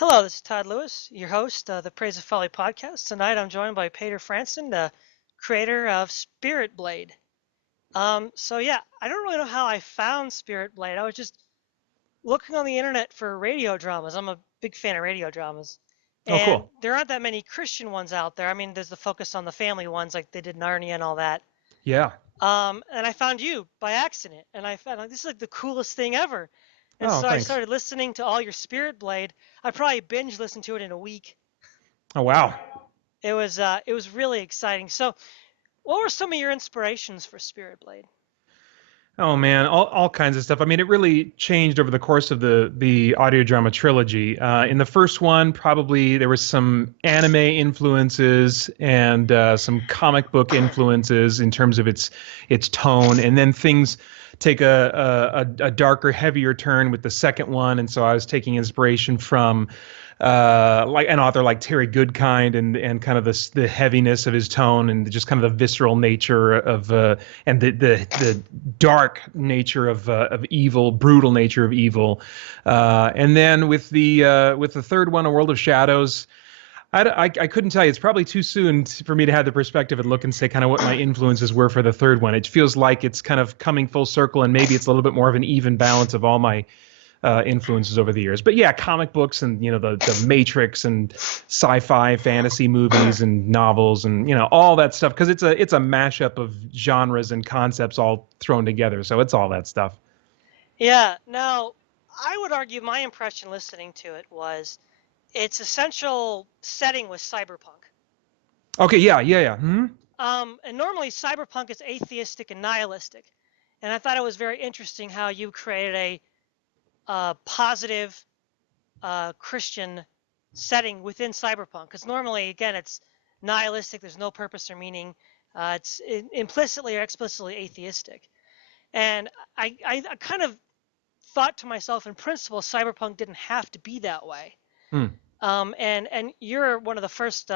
Hello, this is Todd Lewis, your host of the Praise of Folly podcast. Tonight I'm joined by Paeter Frandsen, the creator of Spirit Blade. I don't really know how I found Spirit Blade. I was just looking on the internet for radio dramas. I'm a big fan of radio dramas. Oh, And cool. there aren't that many Christian ones out there. I mean, there's the focus on the family ones like they did Narnia and all that. Yeah. And I found you by accident, and I found like this is like the coolest thing ever. And Oh, so I thanks. started listening to all your Spirit Blade. I probably binge listened to it in a week. Oh, wow. It was really exciting. So, what were some of your inspirations for Spirit Blade? Oh man, all kinds of stuff. I mean, it really changed over the course of the audio drama trilogy. In the first one, probably there was some anime influences and some comic book influences in terms of its tone, and then things take a darker, heavier turn with the second one. And so I was taking inspiration from like an author like Terry Goodkind and kind of the heaviness of his tone and just kind of the visceral nature of and the dark nature of evil, brutal nature of evil. And then with the third one, A World of Shadows. I couldn't tell you. It's probably too soon for me to have the perspective and look and say kind of what my influences were for the third one. It feels like it's kind of coming full circle, and maybe it's a little bit more of an even balance of all my influences over the years. But yeah, comic books and the Matrix and sci-fi fantasy movies and novels and all that stuff because it's a mashup of genres and concepts all thrown together. So it's all that stuff. Yeah, now I would argue my impression listening to it was its essential setting was cyberpunk. Okay, yeah. Hmm. And normally cyberpunk is atheistic and nihilistic, and I thought it was very interesting how you created a positive Christian setting within cyberpunk. Because normally, again, it's nihilistic. There's no purpose or meaning. It's implicitly or explicitly atheistic. And I kind of thought to myself, in principle, cyberpunk didn't have to be that way. Hmm. And you're one of the first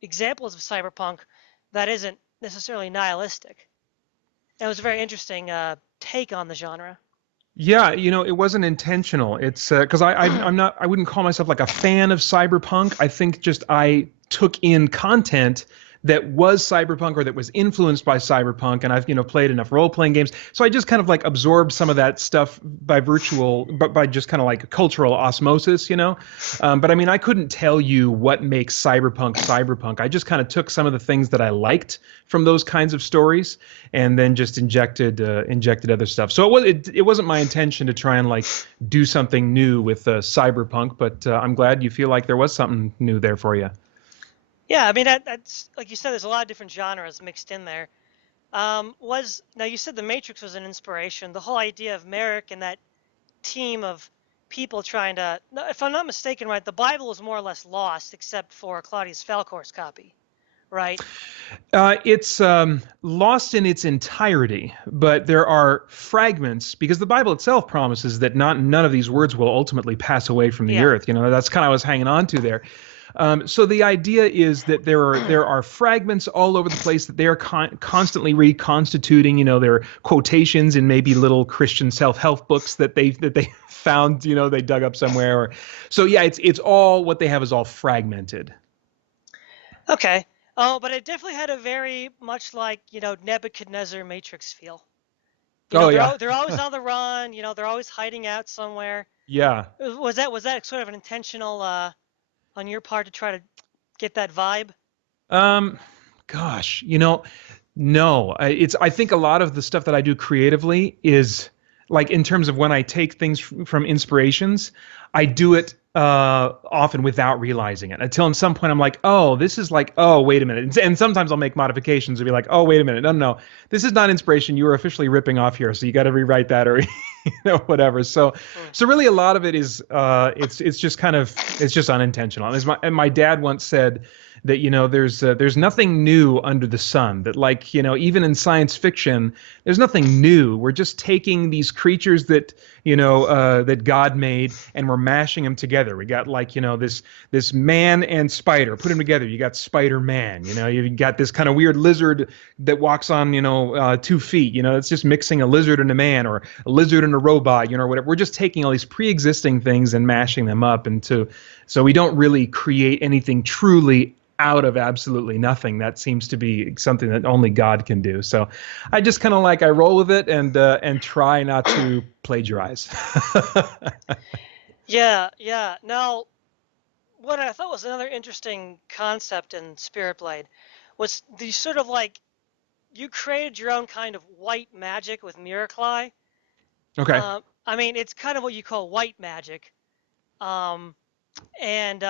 examples of cyberpunk that isn't necessarily nihilistic. And it was a very interesting take on the genre. Yeah, it wasn't intentional. It's because I'm not, I wouldn't call myself like a fan of cyberpunk. I think just I took in content that was cyberpunk or that was influenced by cyberpunk, and I've played enough role playing games, so I just kind of like absorbed some of that stuff but by just kind of like cultural osmosis. But I mean, I couldn't tell you what makes cyberpunk cyberpunk. I just kind of took some of the things that I liked from those kinds of stories and then just injected other stuff. So it wasn't my intention to try and like do something new with cyberpunk, but I'm glad you feel like there was something new there for you. Yeah, I mean that's like you said. There's a lot of different genres mixed in there. Was now you said the Matrix was an inspiration. The whole idea of Merrick and that team of people trying to, no, if I'm not mistaken, right, the Bible is more or less lost except for Claudius Falcor's copy, right? It's lost in its entirety, but there are fragments because the Bible itself promises that none of these words will ultimately pass away from the Yeah. earth. That's kind of what I was hanging on to there. So the idea is that there are fragments all over the place that they are constantly reconstituting. There are quotations in maybe little Christian self-help books that they found. They dug up somewhere. So yeah, it's all what they have is all fragmented. Okay. Oh, but it definitely had a very much like Nebuchadnezzar Matrix feel. Oh yeah, They're always on the run. They're always hiding out somewhere. yeah. Was that sort of an intentional on your part to try to get that vibe? Um, Gosh, no. I think a lot of the stuff that I do creatively is like in terms of when I take things from inspirations, I do it often without realizing it until at some point I'm like, oh, this is like, oh, wait a minute. And sometimes I'll make modifications and be like, oh, wait a minute. No, this is not inspiration. You were officially ripping off here. So you got to rewrite that or, whatever. So, Hmm. so really a lot of it is, it's just kind of, it's just unintentional. And as my dad once said, that there's nothing new under the sun, that like even in science fiction there's nothing new. We're just taking these creatures that God made, and we're mashing them together. We got like this man and spider, put them together, you got Spider-Man. You've got this kind of weird lizard that walks on 2 feet. It's just mixing a lizard and a man, or a lizard and a robot, or whatever. We're just taking all these pre-existing things and mashing them up into, so we don't really create anything truly out of absolutely nothing. That seems to be something that only God can do. So I just kind of I roll with it and try not to plagiarize. Yeah. Now, what I thought was another interesting concept in Spirit Blade was the sort of you created your own kind of white magic with Miracly. Okay. I mean, it's kind of what you call white magic. And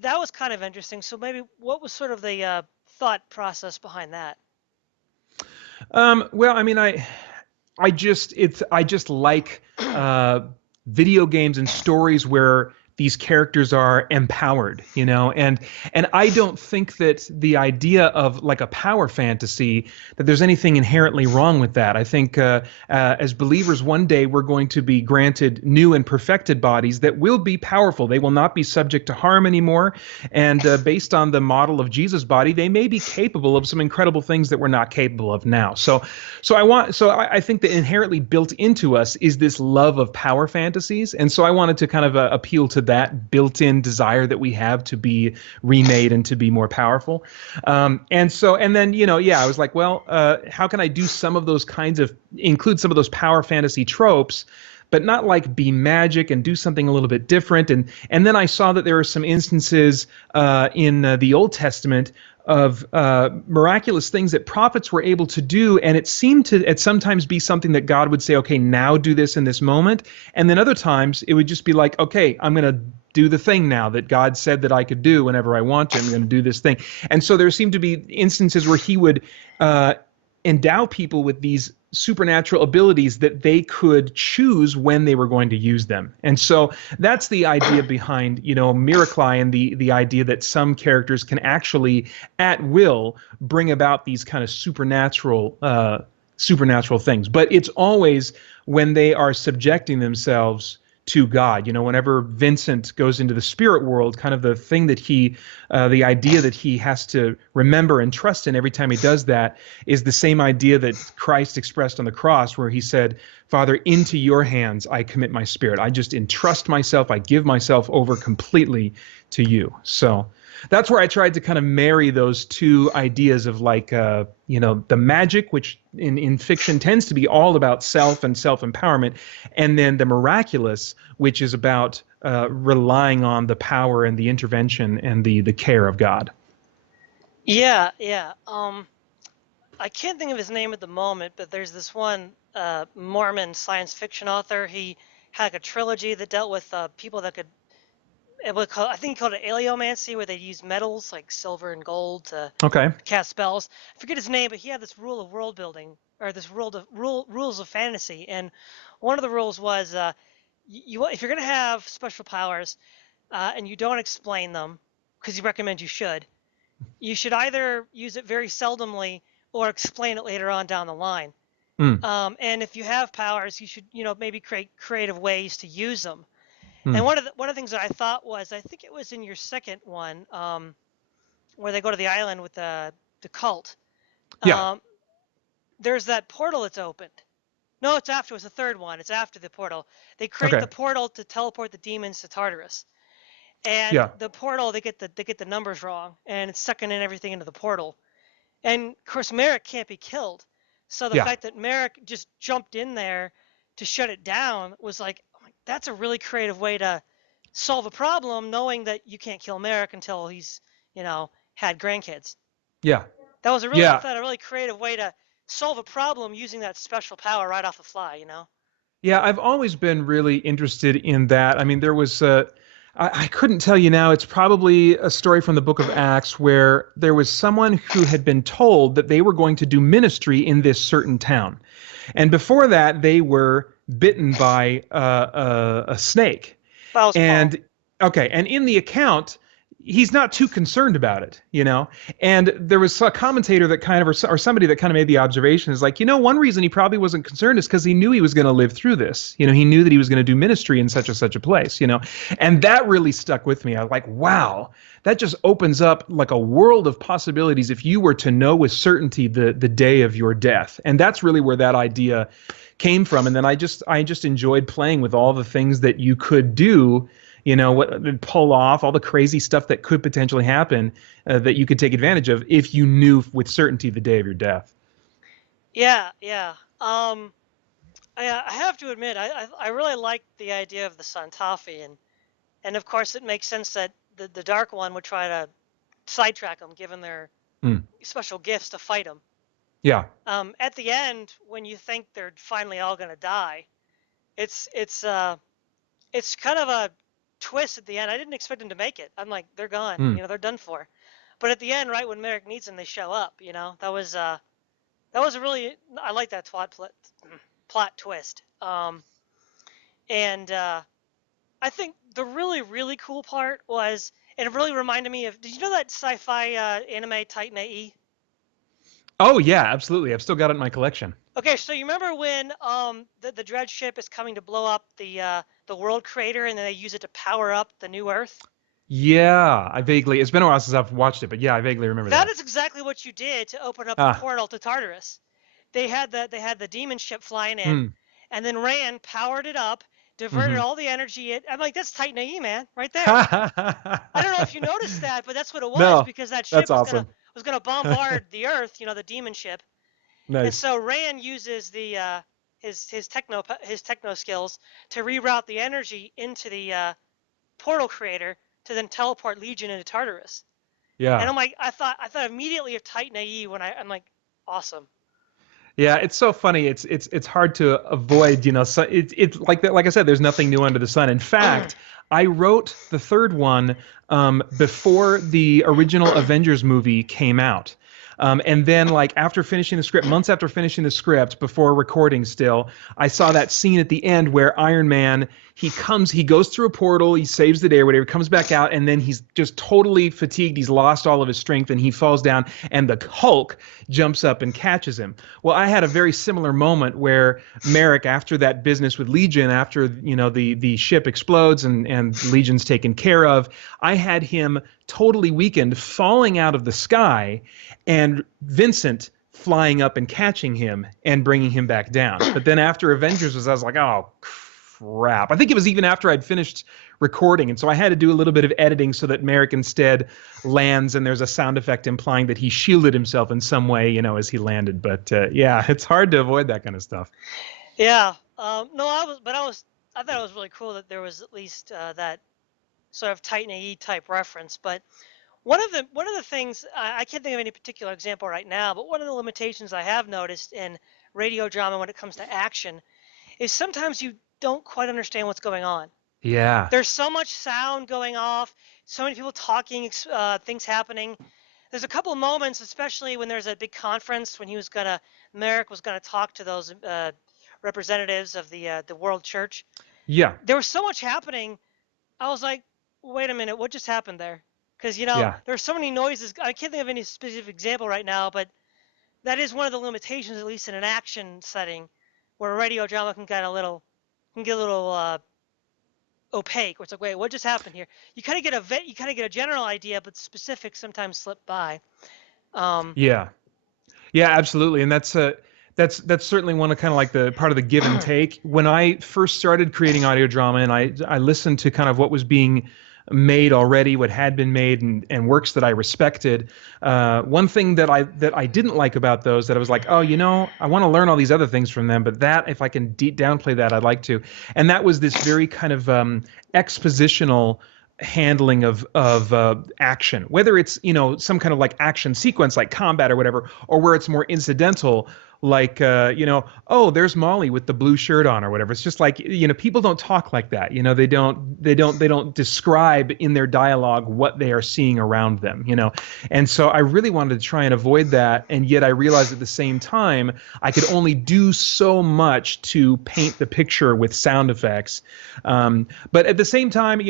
that was kind of interesting. So maybe what was sort of the thought process behind that? Well, I mean, I just like video games and stories where these characters are empowered, and I don't think that the idea of like a power fantasy, that there's anything inherently wrong with that. I think as believers, one day we're going to be granted new and perfected bodies that will be powerful. They will not be subject to harm anymore, and based on the model of Jesus' body, they may be capable of some incredible things that we're not capable of now. So I think that inherently built into us is this love of power fantasies, and so I wanted to kind of appeal to that built-in desire that we have to be remade and to be more powerful. And then I was like, well, how can I do some of those include some of those power fantasy tropes, but not like be magic, and do something a little bit different. And then I saw that there are some instances in the Old Testament of miraculous things that prophets were able to do, and it seemed to at sometimes be something that God would say, okay, now do this in this moment, and then other times it would just be like, okay, I'm going to do the thing now that God said that I could do whenever I want to. I'm going to do this thing. And so there seemed to be instances where he would endow people with these supernatural abilities that they could choose when they were going to use them. And so that's the idea behind, Miracly, and the idea that some characters can actually at will bring about these kind of supernatural things. But it's always when they are subjecting themselves to God. Whenever Vincent goes into the spirit world, kind of the thing that the idea that he has to remember and trust in every time he does that is the same idea that Christ expressed on the cross, where he said, Father, into your hands I commit my spirit. I just entrust myself. I give myself over completely to you. So that's where I tried to kind of marry those two ideas of the magic, which in fiction tends to be all about self and self-empowerment, and then the miraculous, which is about relying on the power and the intervention and the care of God. Yeah. I can't think of his name at the moment, but there's this one Mormon science fiction author. He had like a trilogy that dealt with people that could, I think he called it aliomancy, where they use metals like silver and gold to cast spells. I forget his name, but he had this rule of world building, or this rules of fantasy. And one of the rules was if you're going to have special powers and you don't explain them, because you recommend you should either use it very seldomly or explain it later on down the line. And if you have powers, you should maybe create creative ways to use them. And one of the things that I thought was, I think it was in your second one, where they go to the island with the cult. Yeah. There's that portal that's opened. No, it's after. It's the third one. It's after the portal. They create the portal to teleport the demons to Tartarus. And the portal, they get the numbers wrong, and it's sucking in everything into the portal. And of course, Merrick can't be killed. So the fact that Merrick just jumped in there to shut it down was like, that's a really creative way to solve a problem, knowing that you can't kill Merrick until he's, had grandkids. Yeah. That was I thought, a really creative way to solve a problem using that special power right off the fly, Yeah, I've always been really interested in that. I mean, there was I couldn't tell you now. It's probably a story from the book of Acts where there was someone who had been told that they were going to do ministry in this certain town. And before that, they were bitten by a snake. And in the account, he's not too concerned about it, you know? And there was a commentator that kind of, or somebody that kind of made the observation is like, one reason he probably wasn't concerned is because he knew he was going to live through this. He knew that he was going to do ministry in such a place, And that really stuck with me. I was like, wow, that just opens up like a world of possibilities if you were to know with certainty the day of your death. And that's really where that idea came from. And then I just enjoyed playing with all the things that you could do, what pull off, all the crazy stuff that could potentially happen that you could take advantage of if you knew with certainty the day of your death. Yeah, yeah. I have to admit, I really like the idea of the Santafi, and of course it makes sense that the Dark One would try to sidetrack them, given their special gifts to fight them. Yeah. At the end, when you think they're finally all going to die, it's kind of a twist at the end. I didn't expect them to make it. I'm like, they're gone. They're done for. But at the end, right when Merrick needs them, they show up. That was a really, I like that plot twist. And I think the really, really cool part was, and it really reminded me of, did you know that sci-fi anime Titan AE? Oh yeah, absolutely. I've still got it in my collection. Okay, so you remember when the Dredge ship is coming to blow up the world crater, and then they use it to power up the new Earth? Yeah, it's been a while since I've watched it, but yeah, I vaguely remember that. That is exactly what you did to open up the portal to Tartarus. They had the demon ship flying in, and then Rand powered it up, diverted all the energy. I'm like, that's Titan AE, man, right there. I don't know if you noticed that, but that's what it was, because that ship was gonna bombard the Earth, the demon ship. Nice. And so Rand uses the his techno skills to reroute the energy into the portal creator to then teleport Legion into Tartarus. Yeah. And I'm like, I thought immediately of Titan AE when I'm like, awesome. Yeah, it's so funny. It's hard to avoid, So it's like that. Like I said, there's nothing new under the sun. In fact, I wrote the third one before the original Avengers movie came out. And then, like, after finishing the script, months after finishing the script, before recording still, I saw that scene at the end where Iron Man, he goes through a portal, he saves the day or whatever, comes back out, and then he's just totally fatigued. He's lost all of his strength, and he falls down, and the Hulk jumps up and catches him. Well, I had a very similar moment where Merrick, after that business with Legion, after, the ship explodes and Legion's taken care of, I had him totally weakened, falling out of the sky, and Vincent flying up and catching him and bringing him back down. But then after Avengers I was like, oh, crap. I think it was even after I'd finished recording, and so I had to do a little bit of editing so that Merrick instead lands, and there's a sound effect implying that he shielded himself in some way, as he landed. But yeah, it's hard to avoid that kind of stuff. Yeah. I thought it was really cool that there was at least that sort of Titan AE type reference. But one of the things, I can't think of any particular example right now, but one of the limitations I have noticed in radio drama when it comes to action is sometimes you don't quite understand what's going on. Yeah. There's so much sound going off, so many people talking, things happening. There's a couple of moments, especially when there's a big conference, when Merrick was gonna talk to those representatives of the World Church. Yeah. There was so much happening. I was like, wait a minute, what just happened there? Because, there's so many noises. I can't think of any specific example right now, but that is one of the limitations, at least in an action setting, where radio drama can get a little opaque. Where it's like, wait, what just happened here? You kind of get a general idea, but specifics sometimes slip by. Yeah, absolutely, and that's certainly one of kind of like the part of the give and take. When I first started creating audio drama, and I listened to kind of what was being made already, what had been made, and works that I respected. One thing that I didn't like about those, that I was like, oh, I want to learn all these other things from them, but that, if I can downplay that, I'd like to. And that was this very kind of expositional handling of action, whether it's some kind of like action sequence like combat or whatever, or where it's more incidental. like oh, there's Molly with the blue shirt on or whatever. It's just like, people don't talk like that. They don't describe in their dialogue what they are seeing around them. And so I really wanted to try and avoid that, and yet I realized at the same time I could only do so much to paint the picture with sound effects. But at the same time,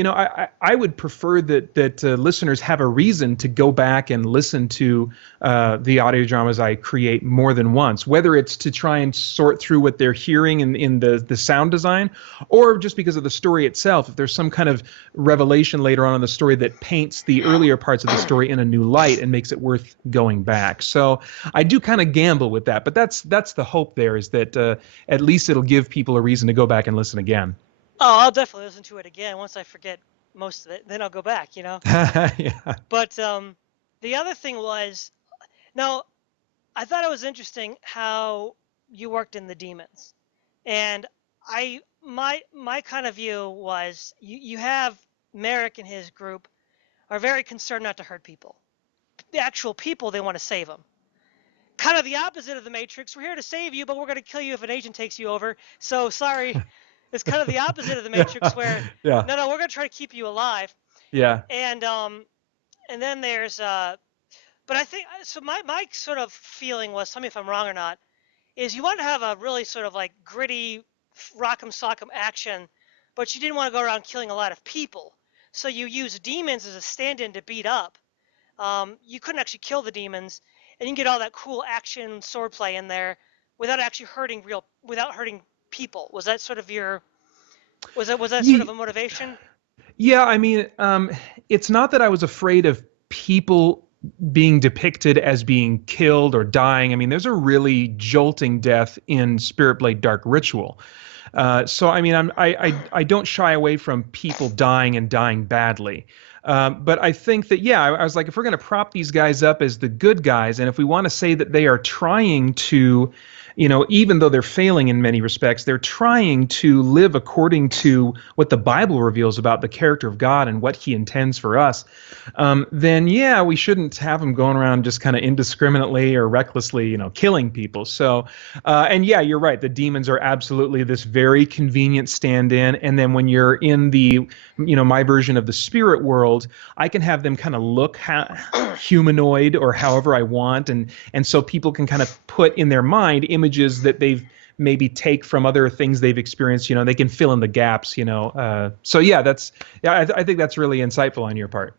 I would prefer that listeners have a reason to go back and listen to the audio dramas I create more than once, whether it's to try and sort through what they're hearing in the sound design, or just because of the story itself. If there's some kind of revelation later on in the story that paints the earlier parts of the story in a new light and makes it worth going back. So I do kind of gamble with that, but that's the hope there, is that at least it'll give people a reason to go back and listen again. Oh, I'll definitely listen to it again once I forget most of it. Then I'll go back, Yeah. But the other thing was, now I thought it was interesting how you worked in the demons, and my kind of view was you have Merrick and his group are very concerned not to hurt people. The actual people, they want to save them. Kind of the opposite of the Matrix. We're here to save you, but we're going to kill you if an agent takes you over. So sorry. It's kind of the opposite of the Matrix, where Yeah. no, we're going to try to keep you alive. Yeah. And then there's but I think so. My sort of feeling was, tell me if I'm wrong or not, is you want to have a really sort of like gritty rock'em sock'em action, but you didn't want to go around killing a lot of people. So you use demons as a stand-in to beat up. You couldn't actually kill the demons, and you can get all that cool action swordplay in there without actually without hurting people. Was that sort of was that sort of a motivation? Yeah, I mean, it's not that I was afraid of people being depicted as being killed or dying. I mean, there's a really jolting death in Spirit Blade Dark Ritual. So I mean, I don't shy away from people dying and dying badly. But I think that, yeah, I was like, if we're going to prop these guys up as the good guys, and if we want to say that they are trying to, even though they're failing in many respects, they're trying to live according to what the Bible reveals about the character of God and what he intends for us, then yeah, we shouldn't have them going around just kind of indiscriminately or recklessly, killing people. So, and yeah, you're right. The demons are absolutely this very convenient stand-in. And then when you're in the, my version of the spirit world, I can have them kind of look humanoid or however I want, and so people can kind of put in their mind images that they've maybe take from other things they've experienced. They can fill in the gaps. So yeah, I think that's really insightful on your part.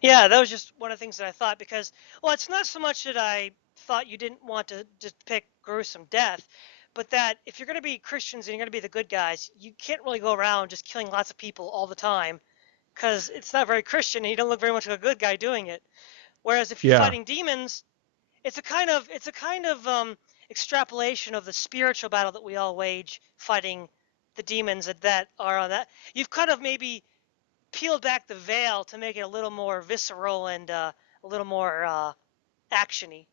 Yeah, that was just one of the things that I thought, because, well, it's not so much that I thought you didn't want to depict gruesome death, but that if you're going to be Christians and you're going to be the good guys, you can't really go around just killing lots of people all the time, because it's not very Christian and you don't look very much like a good guy doing it. Whereas if you're Yeah. fighting demons, it's a kind of extrapolation of the spiritual battle that we all wage fighting the demons that are on that. You've kind of maybe peeled back the veil to make it a little more visceral and a little more actiony.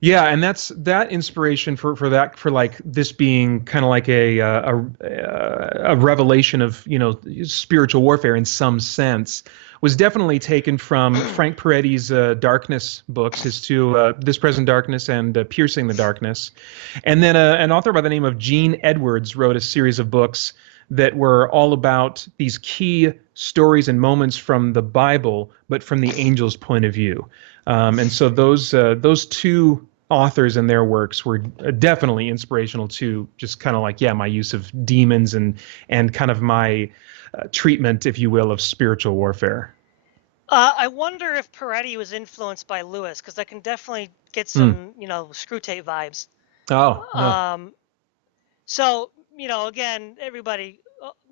Yeah, and that's that inspiration for that, for like this being kind of like a revelation of spiritual warfare in some sense, was definitely taken from Frank Peretti's Darkness books, his two This Present Darkness and Piercing the Darkness, and then an author by the name of Gene Edwards wrote a series of books that were all about these key stories and moments from the Bible, but from the angel's point of view. And so those two authors and their works were definitely inspirational to just kind of like, yeah, my use of demons and kind of my treatment, if you will, of spiritual warfare. I wonder if Peretti was influenced by Lewis, because I can definitely get some, Screw Tape vibes. Oh, no. So, again, everybody,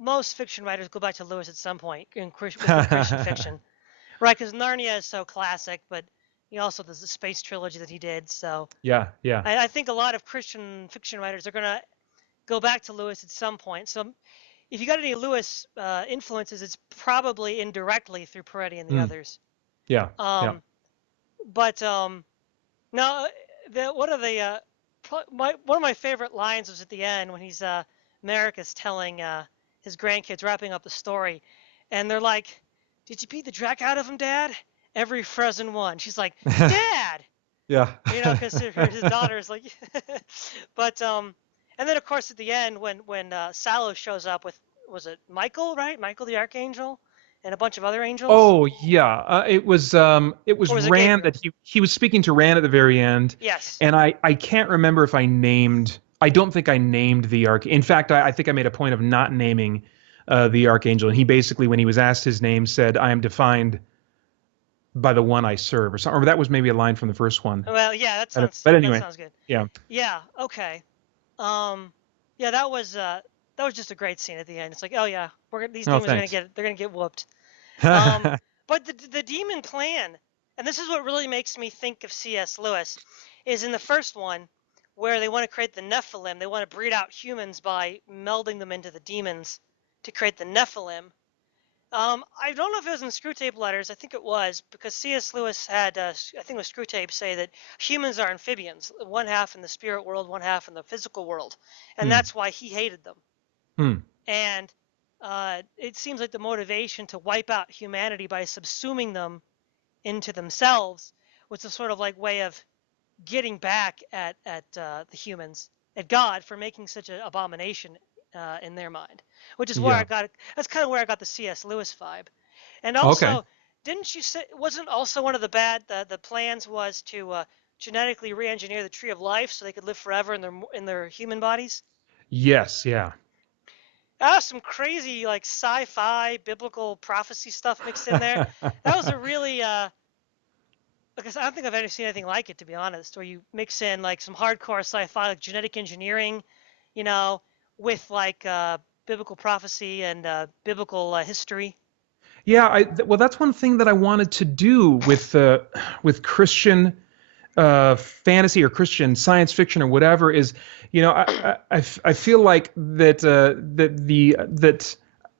most fiction writers go back to Lewis at some point within Christian fiction, right? Because Narnia is so classic, but he also does the space trilogy that he did. So Yeah, yeah. I think a lot of Christian fiction writers are going to go back to Lewis at some point. So if you got any Lewis influences, it's probably indirectly through Peretti and the others. Yeah, yeah. But now, one of my favorite lines was at the end when he's Merrick is telling his grandkids, wrapping up the story, and they're like, "Did you beat the drac out of him, Dad?" Every frozen one. She's like, "Dad, Yeah. Because his daughter is like, but and then of course at the end when Salos shows up with, was it Michael, right? Michael the Archangel, and a bunch of other angels, Oh yeah, it or was was it Rand Gabriel? that he was speaking to Rand at the very end, Yes. and I can't remember if I named. I don't think I named the arch. In fact, I think I made a point of not naming the archangel, and he basically, when he was asked his name, said, "I am defined by the one I serve," or something. Or that was maybe a line from the first one. Well, yeah, But that anyway, sounds good. yeah. Yeah. Okay. Um, yeah, that was just a great scene at the end. It's like, oh yeah, these Oh, demons are thanks. they're gonna get whooped. Um, but the demon plan, and this is what really makes me think of C.S. Lewis, is in the first one where they want to create the Nephilim. They want to breed out humans by melding them into the demons to create the Nephilim. I don't know if it was in Screwtape Letters. I think it was, because C.S. Lewis had, I think it was Screwtape, say that humans are amphibians, one half in the spirit world, one half in the physical world, and Hmm. that's why he hated them. Hmm. And it seems like the motivation to wipe out humanity by subsuming them into themselves was a sort of like way of getting back at the humans, at God, for making such an abomination in their mind, which is where I Yeah. got that's kind of where I got the C.S. Lewis vibe. And Okay. also, didn't you say, wasn't also one of the plans was to genetically re-engineer the tree of life so they could live forever in their human bodies? Yes. Yeah. That was some crazy like sci-fi biblical prophecy stuff mixed in there. That was a really because I don't think I've ever seen anything like it, to be honest, where you mix in like some hardcore sci-fi, like genetic engineering, you know, with like biblical prophecy and biblical history. Yeah. Well, that's one thing that I wanted to do with Christian fantasy or Christian science fiction or whatever is, I feel like that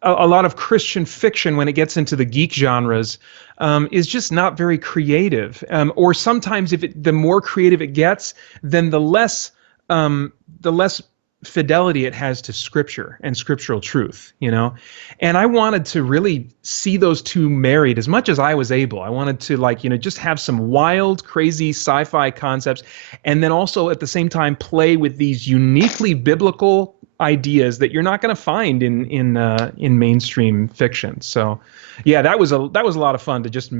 a lot of Christian fiction, when it gets into the geek genres, is just not very creative. Or sometimes, the more creative it gets, then the less fidelity it has to scripture and scriptural truth. And I wanted to really see those two married as much as I was able. I wanted to, like, just have some wild, crazy sci-fi concepts, and then also at the same time play with these uniquely biblical ideas that you're not going to find in mainstream fiction. So, yeah, that was a lot of fun to just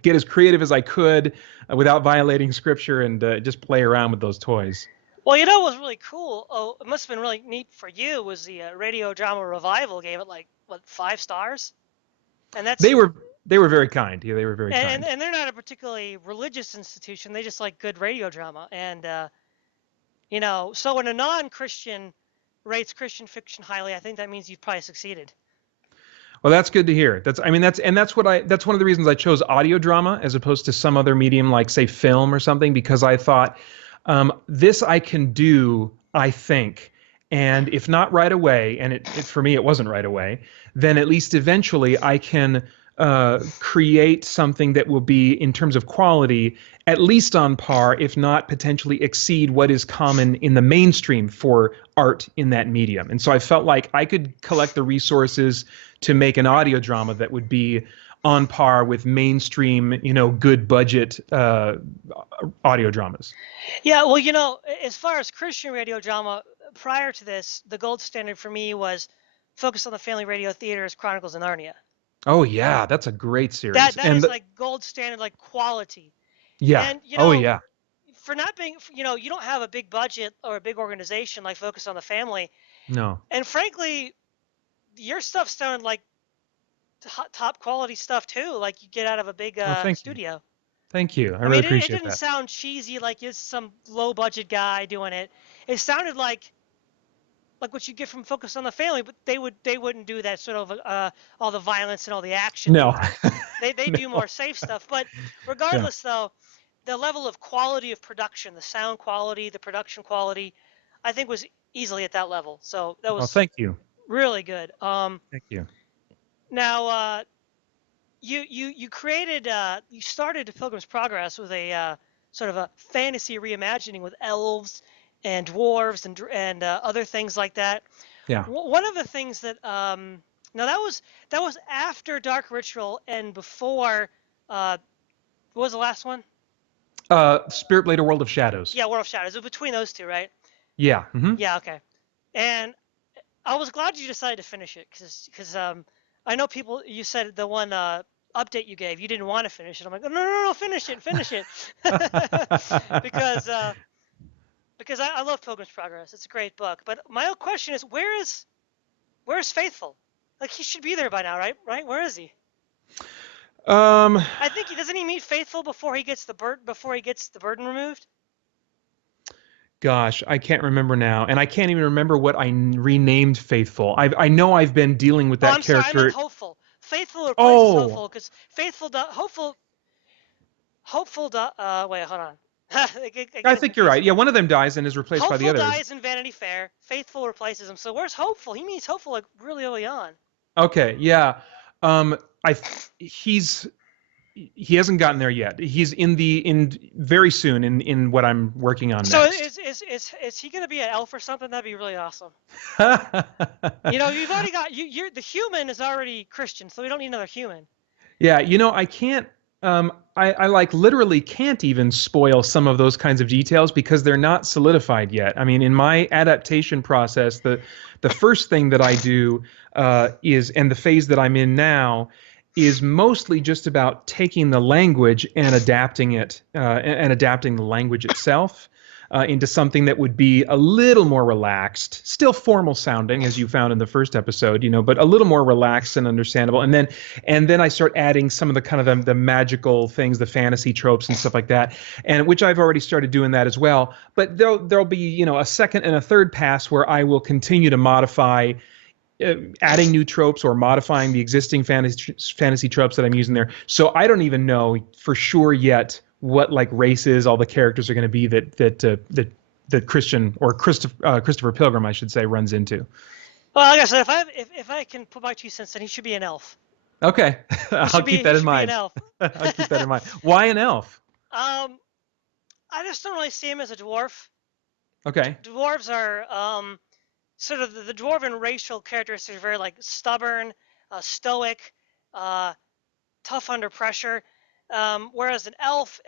get as creative as I could without violating scripture, and just play around with those toys. Well, you know what was really cool? Oh, it must have been really neat for you. Was the radio drama revival gave it like what, 5 stars? And that's They were very kind. Yeah, they were very and kind. and they're not a particularly religious institution. They just like good radio drama. And so when a non-Christian rates Christian fiction highly, I think that means you've probably succeeded. Well, that's good to hear. That's one of the reasons I chose audio drama as opposed to some other medium like, say, film or something, because I thought, this I can do, I think, and if not right away, and for me it wasn't right away, then at least eventually I can create something that will be, in terms of quality, at least on par, if not potentially exceed what is common in the mainstream for art in that medium. And so I felt like I could collect the resources to make an audio drama that would be on par with mainstream, good budget audio dramas. Yeah, well, as far as Christian radio drama, prior to this, the gold standard for me was Focus on the Family Radio Theater's Chronicles of Narnia. Oh yeah, that's a great That series. that is like gold standard, like quality. Yeah. And Oh yeah. for not being, you don't have a big budget or a big organization like Focus on the Family. No. And frankly, your stuff sounded like top quality stuff too, like you get out of a big Oh, thank you. studio. Thank you. I I really mean, it appreciate didn't that. sound cheesy like it's some low budget guy doing it. It sounded like what you get from Focus on the Family, but they wouldn't do that sort of all the violence and all the action No. thing. They do No. more safe stuff. But Yeah. regardless, though, the level of quality of production, the sound quality, the production quality, I think was easily at that level. So that Well, was thank you. really good. Thank you. Now you created you started Pilgrims Progress with a sort of a fantasy reimagining with elves and dwarves and other things like that. Yeah. One of the things that now that was after Dark Ritual and before what was the last one? Spirit Blade or World of Shadows. Yeah, World of Shadows. It's between those two, right? Yeah. Yeah, okay. And I was glad you decided to finish it because I know people. You said the one update you gave, you didn't want to finish it. I'm like, no, finish it, because I love Pilgrims Progress. It's a great book. But my own question is, where's Faithful? Like he should be there by now, right? Right? Where is he? um, I think doesn't he meet Faithful before he gets the burden removed? Gosh, I can't remember now, and I can't even remember what I renamed Faithful. I know I've been dealing with Oh, that I'm sorry. I meant character. Hopeful. Faithful replaces Oh, Hopeful because Hopeful. Wait, hold on. I I get it think you're confused. right. Yeah, one of them dies and is replaced by the Hopeful others. dies in Vanity Fair. Faithful replaces him. So where's Hopeful? He meets Hopeful like really early on. Okay, yeah. I he's he hasn't gotten there yet. He's in very soon in what I'm working on So next. is he gonna be an elf or something? That'd be really awesome. You've already got you're the human is already Christian, so we don't need another human. Yeah, I can't. I like literally can't even spoil some of those kinds of details because they're not solidified yet. I mean, in my adaptation process, the first thing that I do is, and the phase that I'm in now, is mostly just about taking the language and adapting it, and adapting the language itself. Into something that would be a little more relaxed, still formal sounding, as you found in the first episode, but a little more relaxed and understandable. And then I start adding some of the kind of the magical things, the fantasy tropes and stuff like that, and which I've already started doing that as well. But there'll be a second and a third pass where I will continue to modify. Adding new tropes or modifying the existing fantasy tropes that I'm using there. So I don't even know for sure yet what like races all the characters are going to be that Christian or Christopher Pilgrim, I should say, runs into. Well, like I said, if I can put my 2 cents in, he should be an elf. Okay, I'll keep He that in should be an mind. elf. I'll keep that in mind. Why an elf? I just don't really see him as a dwarf. Okay. Dwarves are sort of the dwarven racial characteristics are very like stubborn, stoic, tough under pressure. Whereas an elf,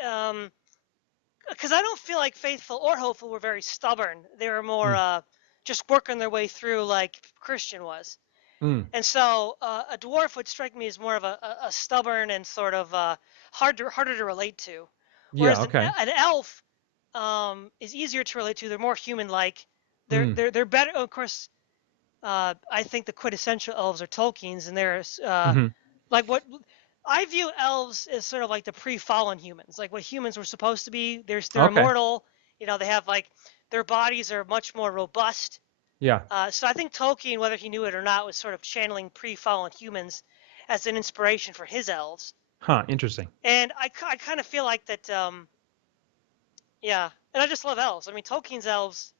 because I don't feel like Faithful or Hopeful were very stubborn. They were more Mm, just working their way through like Christian was. mm. And so a dwarf would strike me as more of a stubborn and sort of harder to relate to. Yeah. Whereas Okay. an elf is easier to relate to. They're more human-like. Mm, They're better. Of course, I think the quintessential elves are Tolkien's, and they're hmm. like what I view elves as sort of like the pre-fallen humans, like what humans were supposed to be. They're Okay. immortal. They have like their bodies are much more robust. Yeah. So I think Tolkien, whether he knew it or not, was sort of channeling pre-fallen humans as an inspiration for his elves. Huh. Interesting. And I kind of feel like that. Yeah, and I just love elves. I mean, Tolkien's elves,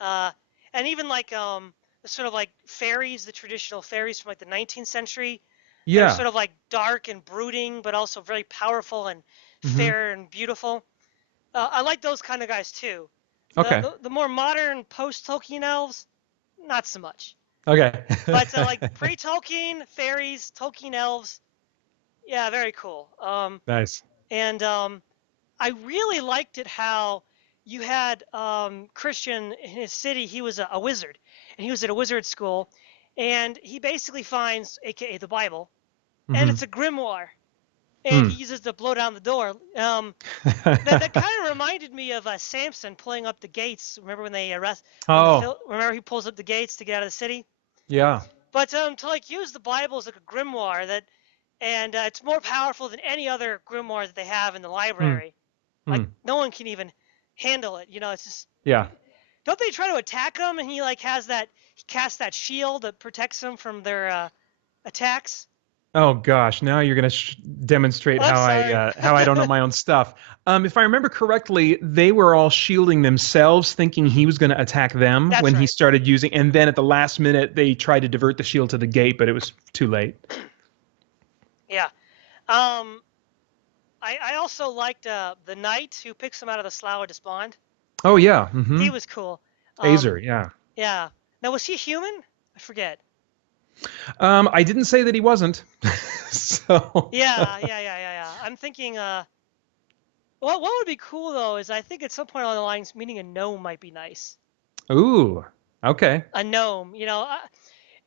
uh, and even like the sort of like fairies, the traditional fairies from like the 19th century, that are Yeah. sort of like dark and brooding, but also very powerful and Hmm. fair and beautiful. I like those kind of guys too. The Okay. the, the more modern post-Tolkien elves, not so much. Okay. But like pre-Tolkien fairies, Tolkien elves, yeah, very cool. Nice. And I really liked it how you had Christian in his city. He was a wizard, and he was at a wizard school, and he basically finds, aka the Bible, and Hmm. it's a grimoire, and Hmm. he uses to blow down the door. That kind of reminded me of Samson pulling up the gates. Remember when they arrest Oh, remember he pulls up the gates to get out of the city? yeah. But to like use the Bible as like a grimoire and it's more powerful than any other grimoire that they have in the Hmm. library. Like Hmm. no one can even handle it. It's just Yeah. don't they try to attack him and he like he casts that shield that protects them from their attacks. Oh gosh, now you're going to demonstrate I'm sorry. how I don't know my own stuff. If I remember correctly, they were all shielding themselves, thinking he was going to attack them That's when he right. started using. And then at the last minute, they tried to divert the shield to the gate, but it was too late. Yeah. Um, I also liked the knight who picks him out of the Slough of Despond. Oh yeah. Mm-hmm. He was cool. Um, Azer, yeah. yeah. Now was he human? I forget. I didn't say that he wasn't. So. Yeah. I'm thinking. what would be cool though is I think at some point along the lines, meeting a gnome might be nice. Ooh, okay. A gnome,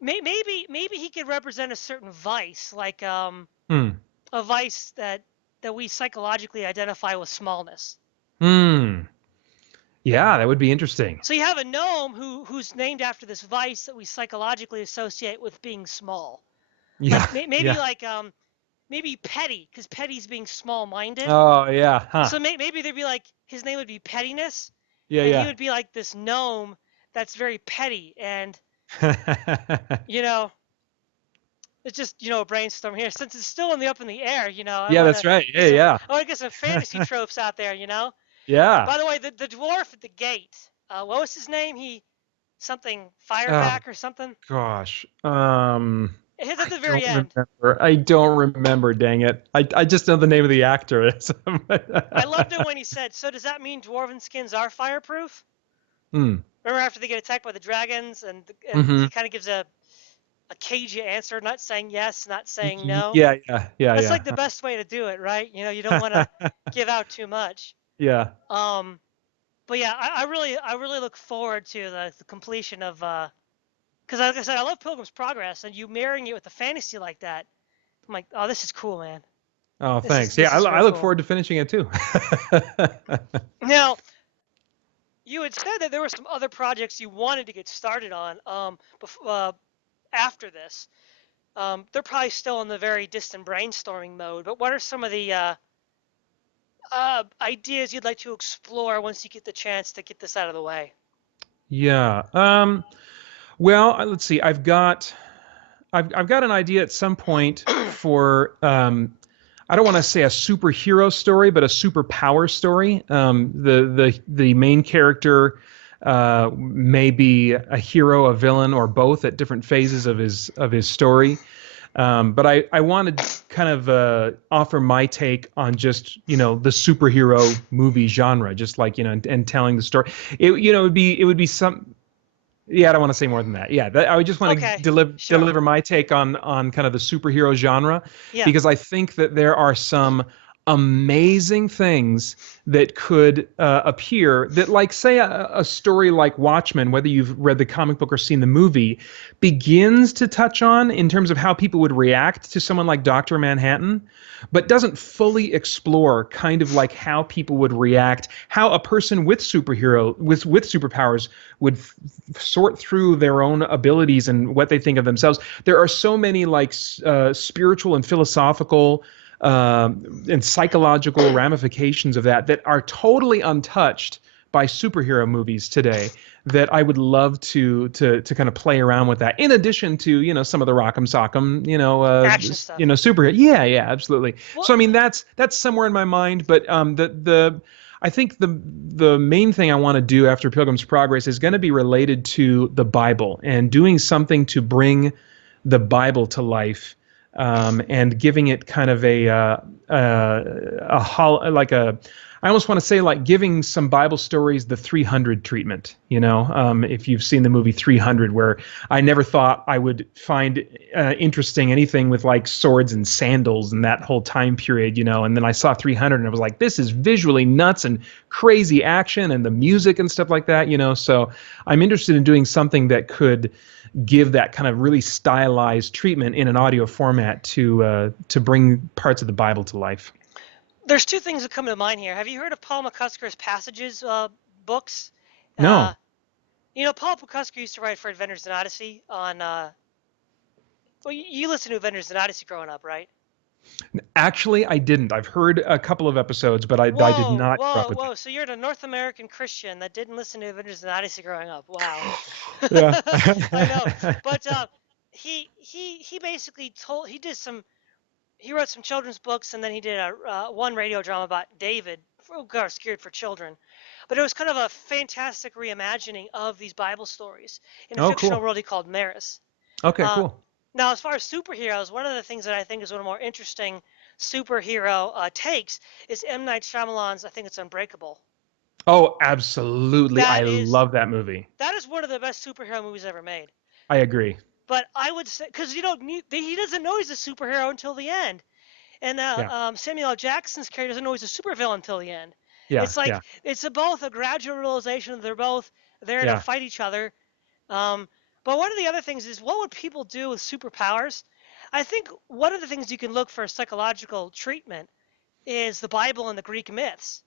maybe he could represent a certain vice, like Hmm. a vice that we psychologically identify with smallness. Hmm. Yeah, that would be interesting. So you have a gnome who's named after this vice that we psychologically associate with being small. Like Yeah, maybe yeah. like maybe petty, because petty's being small-minded. Oh, yeah, huh. So maybe there'd be like his name would be pettiness, Yeah, and he yeah. would be like this gnome that's very petty, and you know it's just a brainstorm here since it's still in the up in the air. I Yeah, want that's to right. get Yeah, some yeah. I want to get some fantasy tropes out there. Yeah. By the way, the dwarf at the gate, what was his name? He something Oh, Fireback or something. gosh. It's at I the very don't end. remember. I don't remember, dang it. I just know the name of the actor. I loved it when he said, "So does that mean dwarven skins are fireproof?" Hmm. Remember after they get attacked by the dragons, and Mm-hmm. he kind of gives a cagey answer, not saying yes, not saying no. Yeah, yeah, yeah, That's like the yeah. best way to do it, right? You don't want to give out too much. Yeah. Um, but yeah, I really look forward to the completion of because like I said, I love Pilgrims Progress, and you marrying it with a fantasy like that, I'm like, oh, this is cool, man. Oh, This is thanks. Yeah, this is I real look cool. forward to finishing it too. Now, you had said that there were some other projects you wanted to get started on after this. They're probably still in the very distant brainstorming mode, but what are some of the ideas you'd like to explore once you get the chance to get this out of the way? Yeah. Well, let's see. I've got an idea at some point for I don't want to say a superhero story, but a superpower story. The main character may be a hero, a villain, or both at different phases of his story. But I want to kind of offer my take on just the superhero movie genre, just like and telling the story. It would be some. Yeah, I don't want to say more than that. Yeah, I would just want to Okay, sure. deliver my take on kind of the superhero genre, Yeah. because I think that there are some amazing things that could appear that, like, say, a story like Watchmen, whether you've read the comic book or seen the movie, begins to touch on in terms of how people would react to someone like Dr. Manhattan, but doesn't fully explore kind of like how people would react, how a person with superpowers would sort through their own abilities and what they think of themselves. There are so many like spiritual and philosophical and psychological ramifications of that are totally untouched by superhero movies today, that I would love to kind of play around with that. In addition to some of the Rock'em Sock'em Action stuff. superhero. Yeah, yeah, absolutely. Well, So I mean that's somewhere in my mind, but the I think the main thing I want to do after Pilgrim's Progress is going to be related to the Bible and doing something to bring the Bible to life, and giving it kind of like a I almost want to say like giving some Bible stories the 300 treatment. If you've seen the movie 300, where I never thought I would find interesting anything with like swords and sandals and that whole time period, and then I saw 300 and I was like, this is visually nuts and crazy action and the music and stuff like that. So I'm interested in doing something that could give that kind of really stylized treatment in an audio format to bring parts of the Bible to life. there's two things that come to mind here. Have you heard of Paul McCusker's Passages books? Uh, No, Paul McCusker used to write for Adventures in Odyssey on. Well, you listened to Adventures in Odyssey growing up, right? actually, I didn't. I've heard a couple of episodes, but I did Whoa, not grow up whoa, with whoa! So you're a North American Christian that didn't listen to Adventures in Odyssey growing up. Wow. that. I know, Yeah. but he basically he wrote some children's books, and then he did a one radio drama about David, geared for children. But it was kind of a fantastic reimagining of these Bible stories in a Oh, fictional cool. world he called Maris. Okay, Uh, cool. Now, as far as superheroes, one of the things that I think is one of the more interesting superhero takes is M. Night Shyamalan's, I think it's Unbreakable. Oh, absolutely. I That is love that movie. that is one of the best superhero movies ever made. I agree. But I would say, because he doesn't know he's a superhero until the end. And Yeah. Samuel L. Jackson's character isn't always a supervillain until the end. Yeah. It's like Yeah. it's both a gradual realization that they're both there to Yeah. fight each other. Um, but one of the other things is, what would people do with superpowers? I think one of the things you can look for psychological treatment is the Bible and the Greek myths,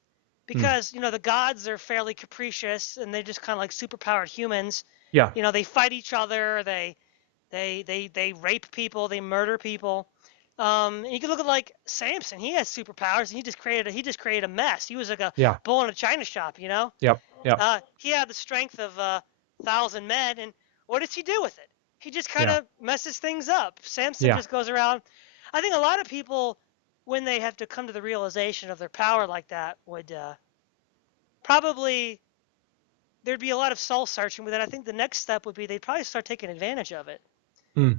Hmm. because the gods are fairly capricious and they're just kind of like superpowered humans. Yeah. They fight each other, they rape people, they murder people. And you can look at like Samson. He has superpowers, and he just created a mess. He was like a Yeah. bull in a china shop. Yep. Yep. He had the strength of 1,000 men, and what does he do with it? He just kind Yeah. of messes things up. Samson Yeah. just goes around. I think a lot of people, when they have to come to the realization of their power like that, would probably there'd be a lot of soul searching. But then I think the next step would be they'd probably start taking advantage of it. Hmm.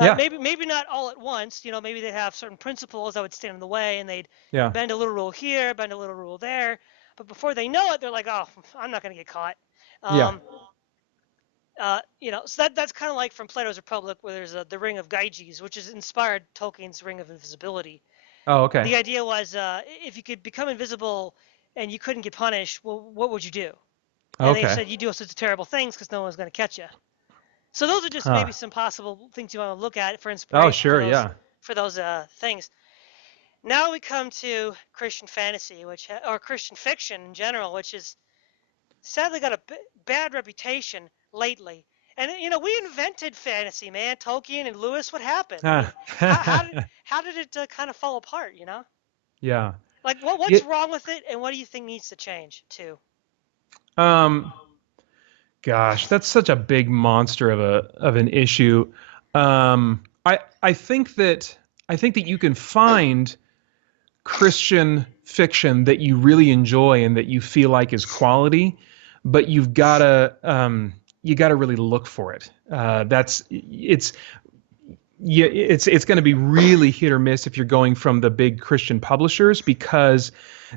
Yeah. Maybe not all at once. Maybe they'd have certain principles that would stand in the way, and they'd Yeah. bend a little rule here, bend a little rule there. But before they know it, they're like, "Oh, I'm not going to get caught." Yeah. So that's kind of like from Plato's Republic, where there's the Ring of Gyges, which is inspired Tolkien's Ring of Invisibility. Oh, okay. The idea was, if you could become invisible and you couldn't get punished, well, what would you do? And they Okay. said you do such terrible things because no one's going to catch you. So those are just Huh. maybe some possible things you want to look at for Oh, inspiration sure. Yeah. for those things. Now we come to Christian fantasy, or Christian fiction in general, which is sadly got a bad reputation lately. And we invented fantasy, man. Tolkien and Lewis. What happened? I mean, how did it kind of fall apart? Yeah. Like what's It, wrong with it, and what do you think needs to change too? um, Gosh, that's such a big monster of an issue. I think that you can find Christian fiction that you really enjoy and that you feel like is quality, but you gotta really look for it. It's going to be really hit or miss if you're going from the big Christian publishers, because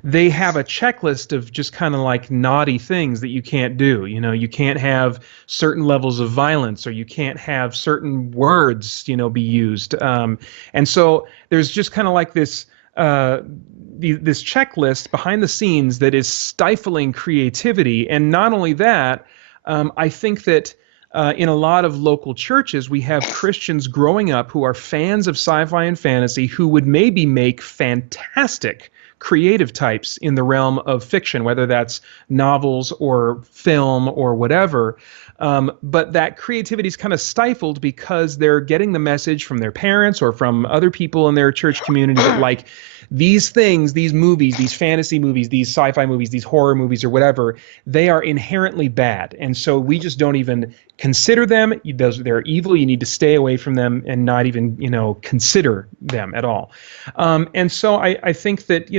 they have a checklist of just kind of like naughty things that you can't do. You can't have certain levels of violence, or you can't have certain words, be used. And so there's just kind of like this this checklist behind the scenes that is stifling creativity. And not only that, I think that in a lot of local churches, we have Christians growing up who are fans of sci-fi and fantasy, who would maybe make fantastic creative types in the realm of fiction, whether that's novels or film or whatever. But that creativity is kind of stifled because they're getting the message from their parents or from other people in their church community that, like, these things, these movies, these fantasy movies, these sci-fi movies, these horror movies or whatever, they are inherently bad. And so we just don't even consider them. They're evil. You need to stay away from them and not even, consider them at all. And so I think that,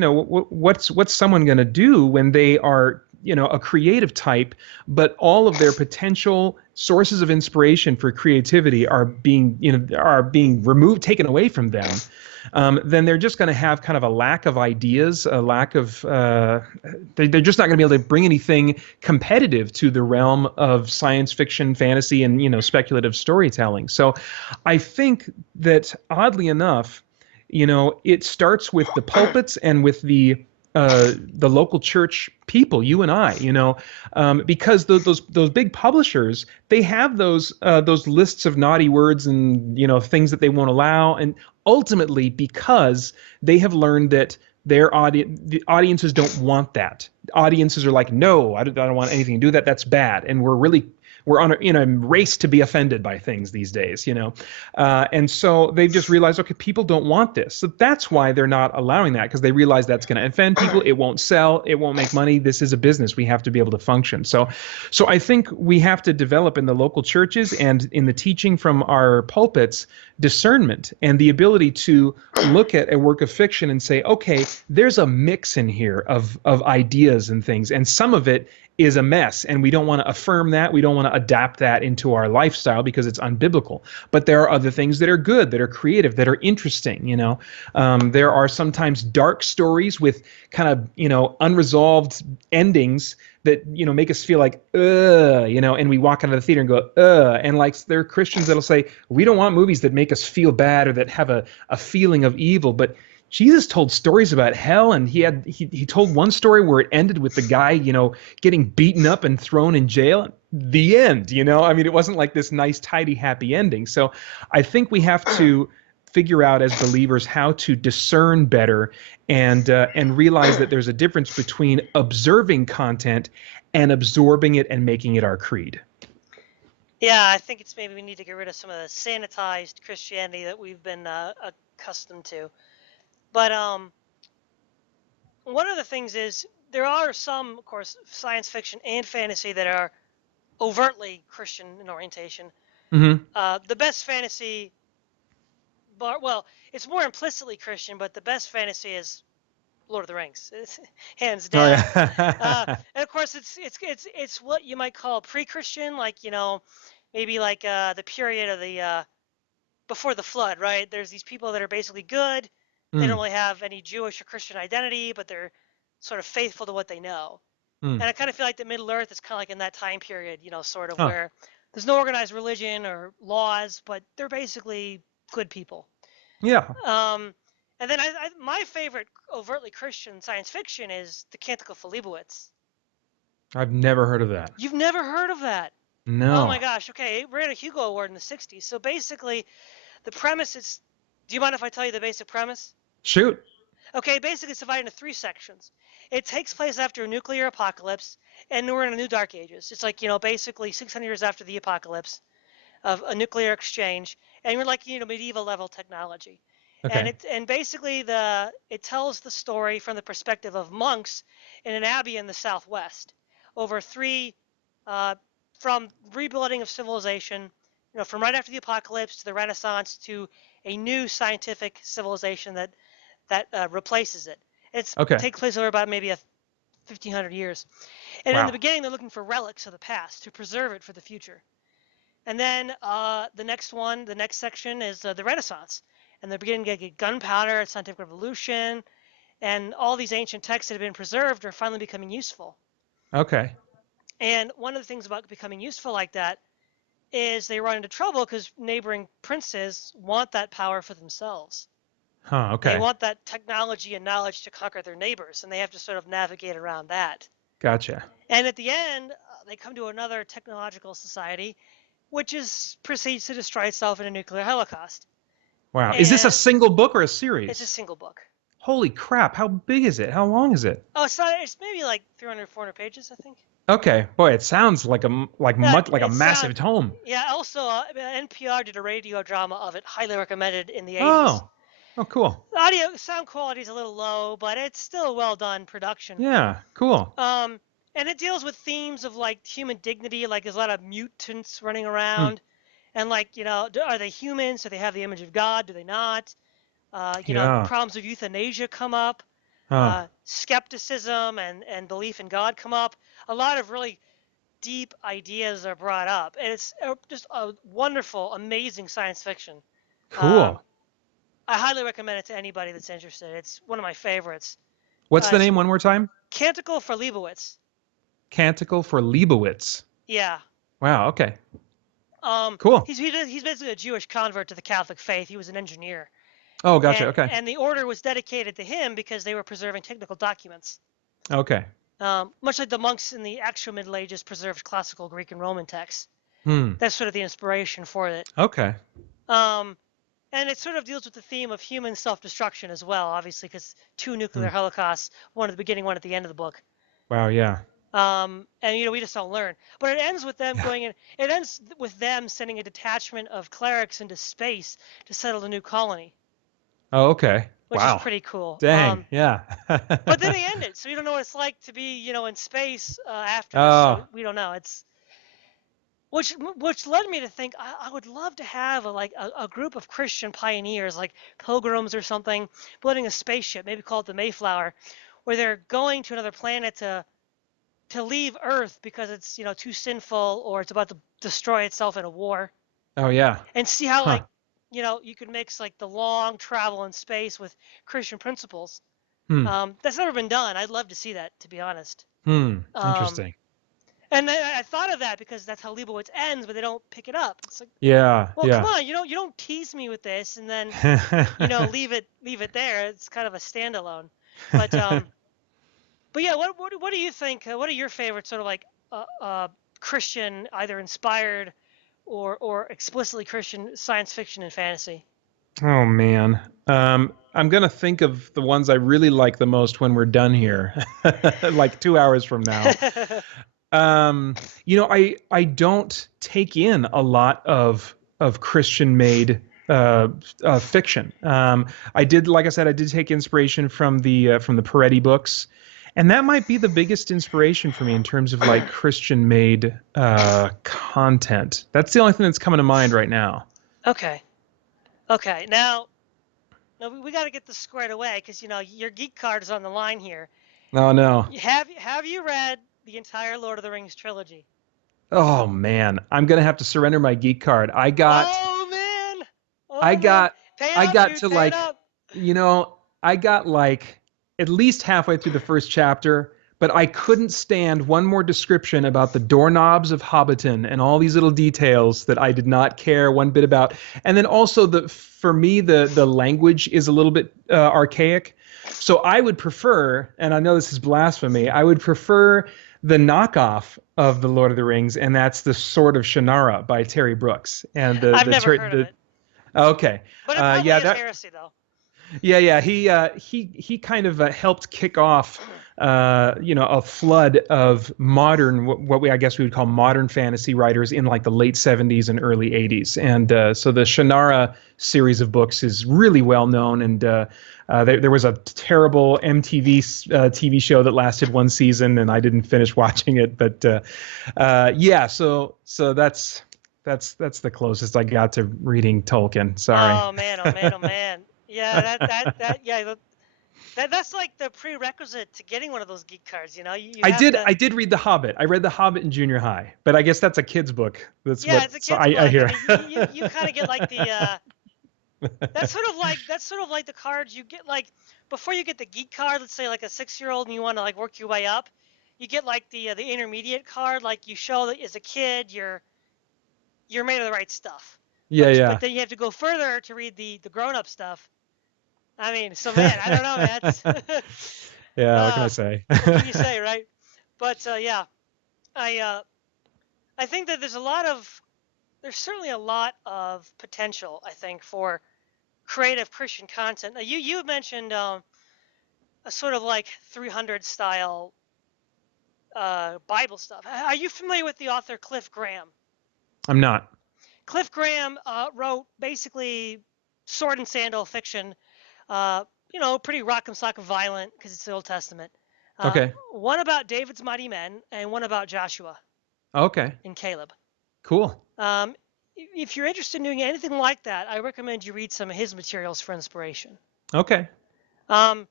what's someone going to do when they are, a creative type, but all of their potential sources of inspiration for creativity are being removed, taken away from them. Then they're just going to have kind of a lack of ideas, a lack of, they're just not going to be able to bring anything competitive to the realm of science fiction, fantasy, and, speculative storytelling. So I think that, oddly enough, it starts with the pulpits and with the local church people, you and I, because those big publishers, they have those lists of naughty words and things that they won't allow, and ultimately because they have learned that the audiences don't want that. Audiences are like, no, I don't want anything to do with that. That's bad, and we're on a race to be offended by things these days, and so they've just realized, okay, people don't want this, so that's why they're not allowing that, because they realize that's going to offend people. It won't sell. It won't make money. This is a business. We have to be able to function. So I think we have to develop in the local churches and in the teaching from our pulpits discernment and the ability to look at a work of fiction and say, okay, there's a mix in here of ideas and things, and some of it is a mess, and we don't want to affirm that. We don't want to adapt that into our lifestyle because it's unbiblical. But there are other things that are good, that are creative, that are interesting. There are sometimes dark stories with kind of unresolved endings that make us feel like and we walk out of the theater and go and like there are Christians that'll say, we don't want movies that make us feel bad or that have a feeling of evil, but Jesus told stories about hell, and he told one story where it ended with the guy, getting beaten up and thrown in jail. The end, I mean, it wasn't like this nice, tidy, happy ending. So I think we have to figure out as believers how to discern better and realize that there's a difference between observing content and absorbing it and making it our creed. Yeah, I think it's maybe we need to get rid of some of the sanitized Christianity that we've been accustomed to. But one of the things is there are some, of course, science fiction and fantasy that are overtly Christian in orientation. Mm-hmm. The best fantasy, well, it's more implicitly Christian, but the best fantasy is Lord of the Rings, hands Oh down. yeah. And of course, it's what you might call pre-Christian, like maybe like the period of the before the flood, right? There's these people that are basically good. They don't Mm, really have any Jewish or Christian identity, but they're sort of faithful to what they know. mm. And I kind of feel like the Middle Earth is kind of like in that time period, sort of Huh. where there's no organized religion or laws, but they're basically good people. Yeah. Um, and then my favorite overtly Christian science fiction is The Canticle for Leibowitz. I've never heard of that. You've never heard of that? Oh my No. gosh. Okay, it ran a Hugo Award in the 60s. So basically, the premise is, do you mind if I tell you the basic premise? Shoot. Okay, basically it's divided into 3 sections. It takes place after a nuclear apocalypse, and we're in a new Dark Ages. It's like, basically 600 years after the apocalypse of a nuclear exchange, and we're like, medieval level technology. And Okay. it basically it tells the story from the perspective of monks in an abbey in the Southwest over 3 from rebuilding of civilization, from right after the apocalypse to the Renaissance to a new scientific civilization that replaces it. It Okay. takes place over about maybe 1,500 years. And in the Wow. beginning, they're looking for relics of the past to preserve it for the future. And then the next section is the Renaissance. And they're beginning to get gunpowder, scientific revolution, and all these ancient texts that have been preserved are finally becoming useful. Okay. And one of the things about becoming useful like that is they run into trouble because neighboring princes want that power for themselves. Huh. They Okay. want that technology and knowledge to conquer their neighbors, and they have to sort of navigate around that. Gotcha. And at the end, they come to another technological society, which proceeds to destroy itself in a nuclear holocaust. Wow. Is this a And single book or a it's a series? single book. Holy crap. How big is it? How long is it? Oh, it's not. It's maybe like 300, 400 pages, I think. Okay. Boy, it sounds like Yeah, much like a it sounds. massive tome. Yeah. Also, NPR did a radio drama of it. Highly recommended in the 80s. Oh. Oh, cool. The audio sound quality is a little low, but it's still a well done production. Yeah. Cool. And it deals with themes of like human dignity, like there's a lot of mutants running Hmm. around, and like are they humans? Do they have the image of God? Do they not? Yeah. Problems of euthanasia come up, Huh. skepticism and belief in God come up. A lot of really deep ideas are brought up, and it's just a wonderful, amazing science fiction. Um, Cool. I highly recommend it to anybody that's interested. It's one of my favorites. What's the It's name one more time? Canticle for Leibowitz. Canticle for Leibowitz. Yeah. Wow. Okay. Um, Cool. he's basically a Jewish convert to the Catholic faith. He was an engineer, Oh, gotcha. and Okay. and the order was dedicated to him because they were preserving technical documents. Okay. Much like the monks in the actual Middle Ages preserved classical Greek and Roman texts. Hmm. That's sort of the inspiration for it. Okay. And it sort of deals with the theme of human self-destruction as well, obviously, because 2 nuclear Hmm. holocausts, one at the beginning, one at the end of the book. Wow. Yeah. And we just don't learn. But it ends with them Yeah. going in. It ends with them sending a detachment of clerics into space to settle a new colony, Oh, okay. which is Wow. pretty cool. Dang. Yeah. But then they end it, so we don't know what it's like to be, in space afterwards. So Oh. we don't know. It's which led me to think I would love to have a group of Christian pioneers, like pilgrims or something, building a spaceship, maybe called the Mayflower, where they're going to another planet to leave Earth because it's too sinful or it's about to destroy itself in a war, Oh, yeah. and see how Huh. you could mix like the long travel in space with Christian principles. Hmm. That's never been done. I'd love to see that, to be honest. Hmm. Um, Interesting. And I thought of that because that's how Leibowitz ends, but they don't pick it up. It's like, Yeah, well, come yeah. on, you don't tease me with this and then leave it there. It's kind of a standalone. But but yeah, what do you think? What are your favorite sort of like Christian, either inspired or explicitly Christian science fiction and fantasy? Oh man. I'm gonna think of the ones I really like the most when we're done here, like 2 hours from now. Um, I don't take in a lot of Christian made fiction. I did, like I said, I did take inspiration from the Peretti books, and that might be the biggest inspiration for me in terms of like Christian made content. That's the only thing that's coming to mind right now. Okay. Okay. Now we got to get this squared away because your geek card is on the line here. Oh no. Have you read the entire Lord of the Rings trilogy? Oh man, I'm gonna have to surrender my geek card. Oh man. I Oh man. got, Pay I up, got dude. to Pay it like, up. I got like at least halfway through the first chapter, but I couldn't stand one more description about the doorknobs of Hobbiton and all these little details that I did not care one bit about. And then also for me, the language is a little bit archaic. So I would prefer, and I know this is blasphemy, I would prefer the knockoff of the Lord of the Rings, and that's the Sword of Shannara by Terry Brooks. And I've never heard of it, okay, but it probably yeah, is that heresy though. yeah. He kind of helped kick off a flood of modern what we I guess we would call modern fantasy writers in like the late 70s and early 80s. And so the Shannara series of books is really well known. And there was a terrible MTV TV show that lasted one season, and I didn't finish watching it. But yeah, so that's the closest I got to reading Tolkien. Sorry. Oh man, oh man, oh man. Yeah, that's like the prerequisite to getting one of those geek cards. You have to. I did read The Hobbit. I read The Hobbit in junior high, but I guess that's a kid's book. That's Yeah, what it's a so kid's I book. I hear. mean, you kind of get like the that's sort of like the cards you get like before you get the geek card. Let's say like a 6-year-old and you want to like work your way up. You get like the intermediate card. Like you show that as a kid you're made of the right stuff. Yeah, But yeah. then you have to go further to read the grown up stuff. I mean, so man, I don't know, man. Yeah, what can I say? What can you say, right? But yeah, I I think that there's certainly a lot of potential. I think for creative Christian content. Now, you mentioned a sort of like 300 style Bible stuff. Are you familiar with the author Cliff Graham? I'm not. Cliff Graham wrote basically sword and sandal fiction. Pretty rock and sock violent because it's the Old Testament. Okay. One about David's mighty men and one about Joshua Okay. and Caleb. Cool. If you're interested in doing anything like that, I recommend you read some of his materials for inspiration. Okay. And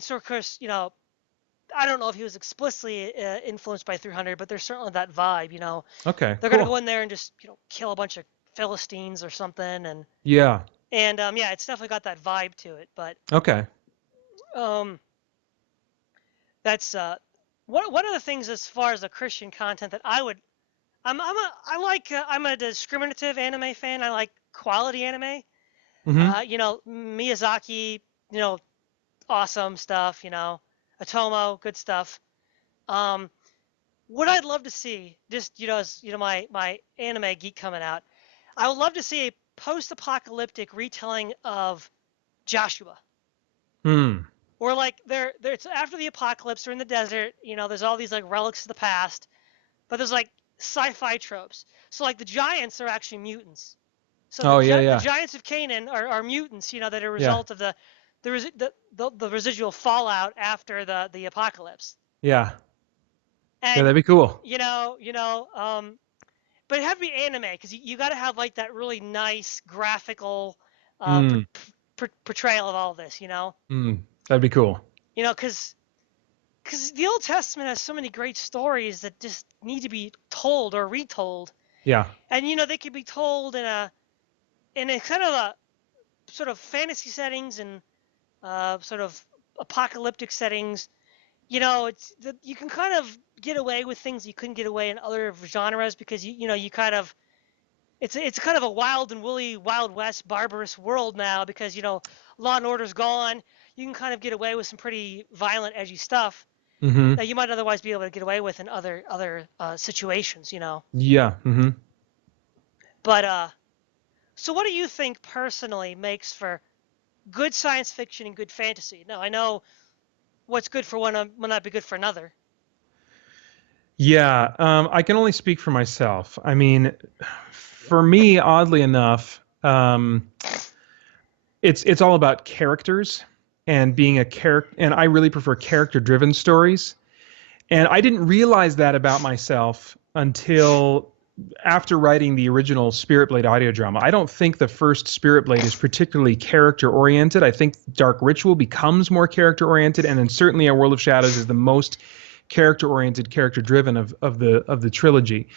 so of course, I don't know if he was explicitly influenced by 300, but there's certainly that vibe. Okay. They're gonna Cool. go in there and just kill a bunch of Philistines or something, Yeah. and yeah, it's definitely got that vibe to it. But Okay. um, that's one of the things as far as the Christian content that I'm a discriminative anime fan. I like quality anime. Mm-hmm. Miyazaki, awesome stuff. Atomo, good stuff. Um, what I'd love to see, just as my anime geek coming out, I would love to see a post-apocalyptic retelling of Joshua, Hmm. or like it's after the apocalypse, they're in the desert. There's all these like relics of the past, but there's like sci-fi tropes. So like the giants are actually mutants. So Oh yeah, the yeah. giants of Canaan are mutants, that are a Yeah. result of the residual fallout after the apocalypse. Yeah. Yeah, And that'd be cool. but it have to be anime because you got to have like that really nice graphical Hmm. portrayal of all this. Hmm. That'd be cool. Because the Old Testament has so many great stories that just need to be told or retold, Yeah. and they could be told in a kind of a sort of fantasy settings and sort of apocalyptic settings you can kind of get away with things you couldn't get away in other genres because you kind of it's kind of a wild and woolly, Wild West, barbarous world now because law and order's gone. You can kind of get away with some pretty violent, edgy stuff Mm-hmm. that you might otherwise be able to get away with in other situations. Yeah. Mm-hmm. But so what do you think personally makes for good science fiction and good fantasy? Now I know what's good for one will not be good for another. Yeah. I can only speak for myself. I mean, for me, oddly enough, it's all about characters and being a character, and I really prefer character-driven stories. And I didn't realize that about myself until after writing the original Spirit Blade audio drama. I don't think the first Spirit Blade is particularly character oriented. I think Dark Ritual becomes more character oriented, and then certainly A World of Shadows is the most character oriented, character driven of the trilogy.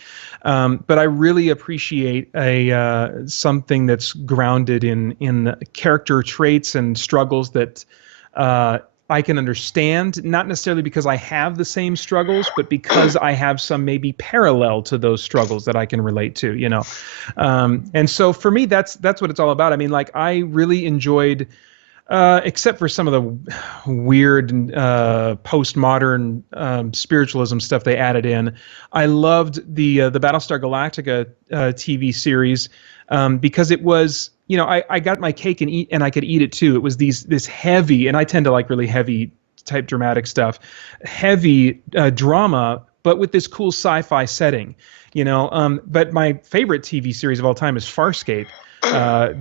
But I really appreciate a something that's grounded in character traits and struggles that I can understand, not necessarily because I have the same struggles, but because I have some maybe parallel to those struggles that I can relate to, and so for me, that's what it's all about. I mean, like I really enjoyed, except for some of the weird postmodern spiritualism stuff they added in. I loved the Battlestar Galactica TV series because it was, I got my cake and I could eat it too. It was this heavy, and I tend to like really heavy type dramatic stuff, heavy drama, but with this cool sci-fi setting. But my favorite TV series of all time is Farscape.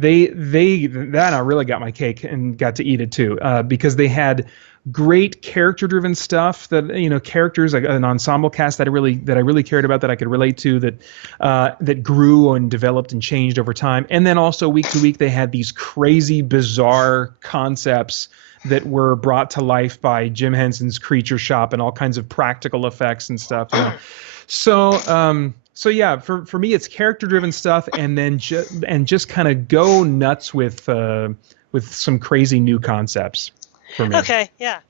They that I really got my cake and got to eat it too, because they had great character-driven stuff that characters, like an ensemble cast that I really cared about, that I could relate to, that grew and developed and changed over time. And then also week to week they had these crazy bizarre concepts that were brought to life by Jim Henson's Creature Shop and all kinds of practical effects and stuff. So yeah, for me, it's character driven stuff, and then just kind of go nuts with some crazy new concepts for me. Okay, yeah.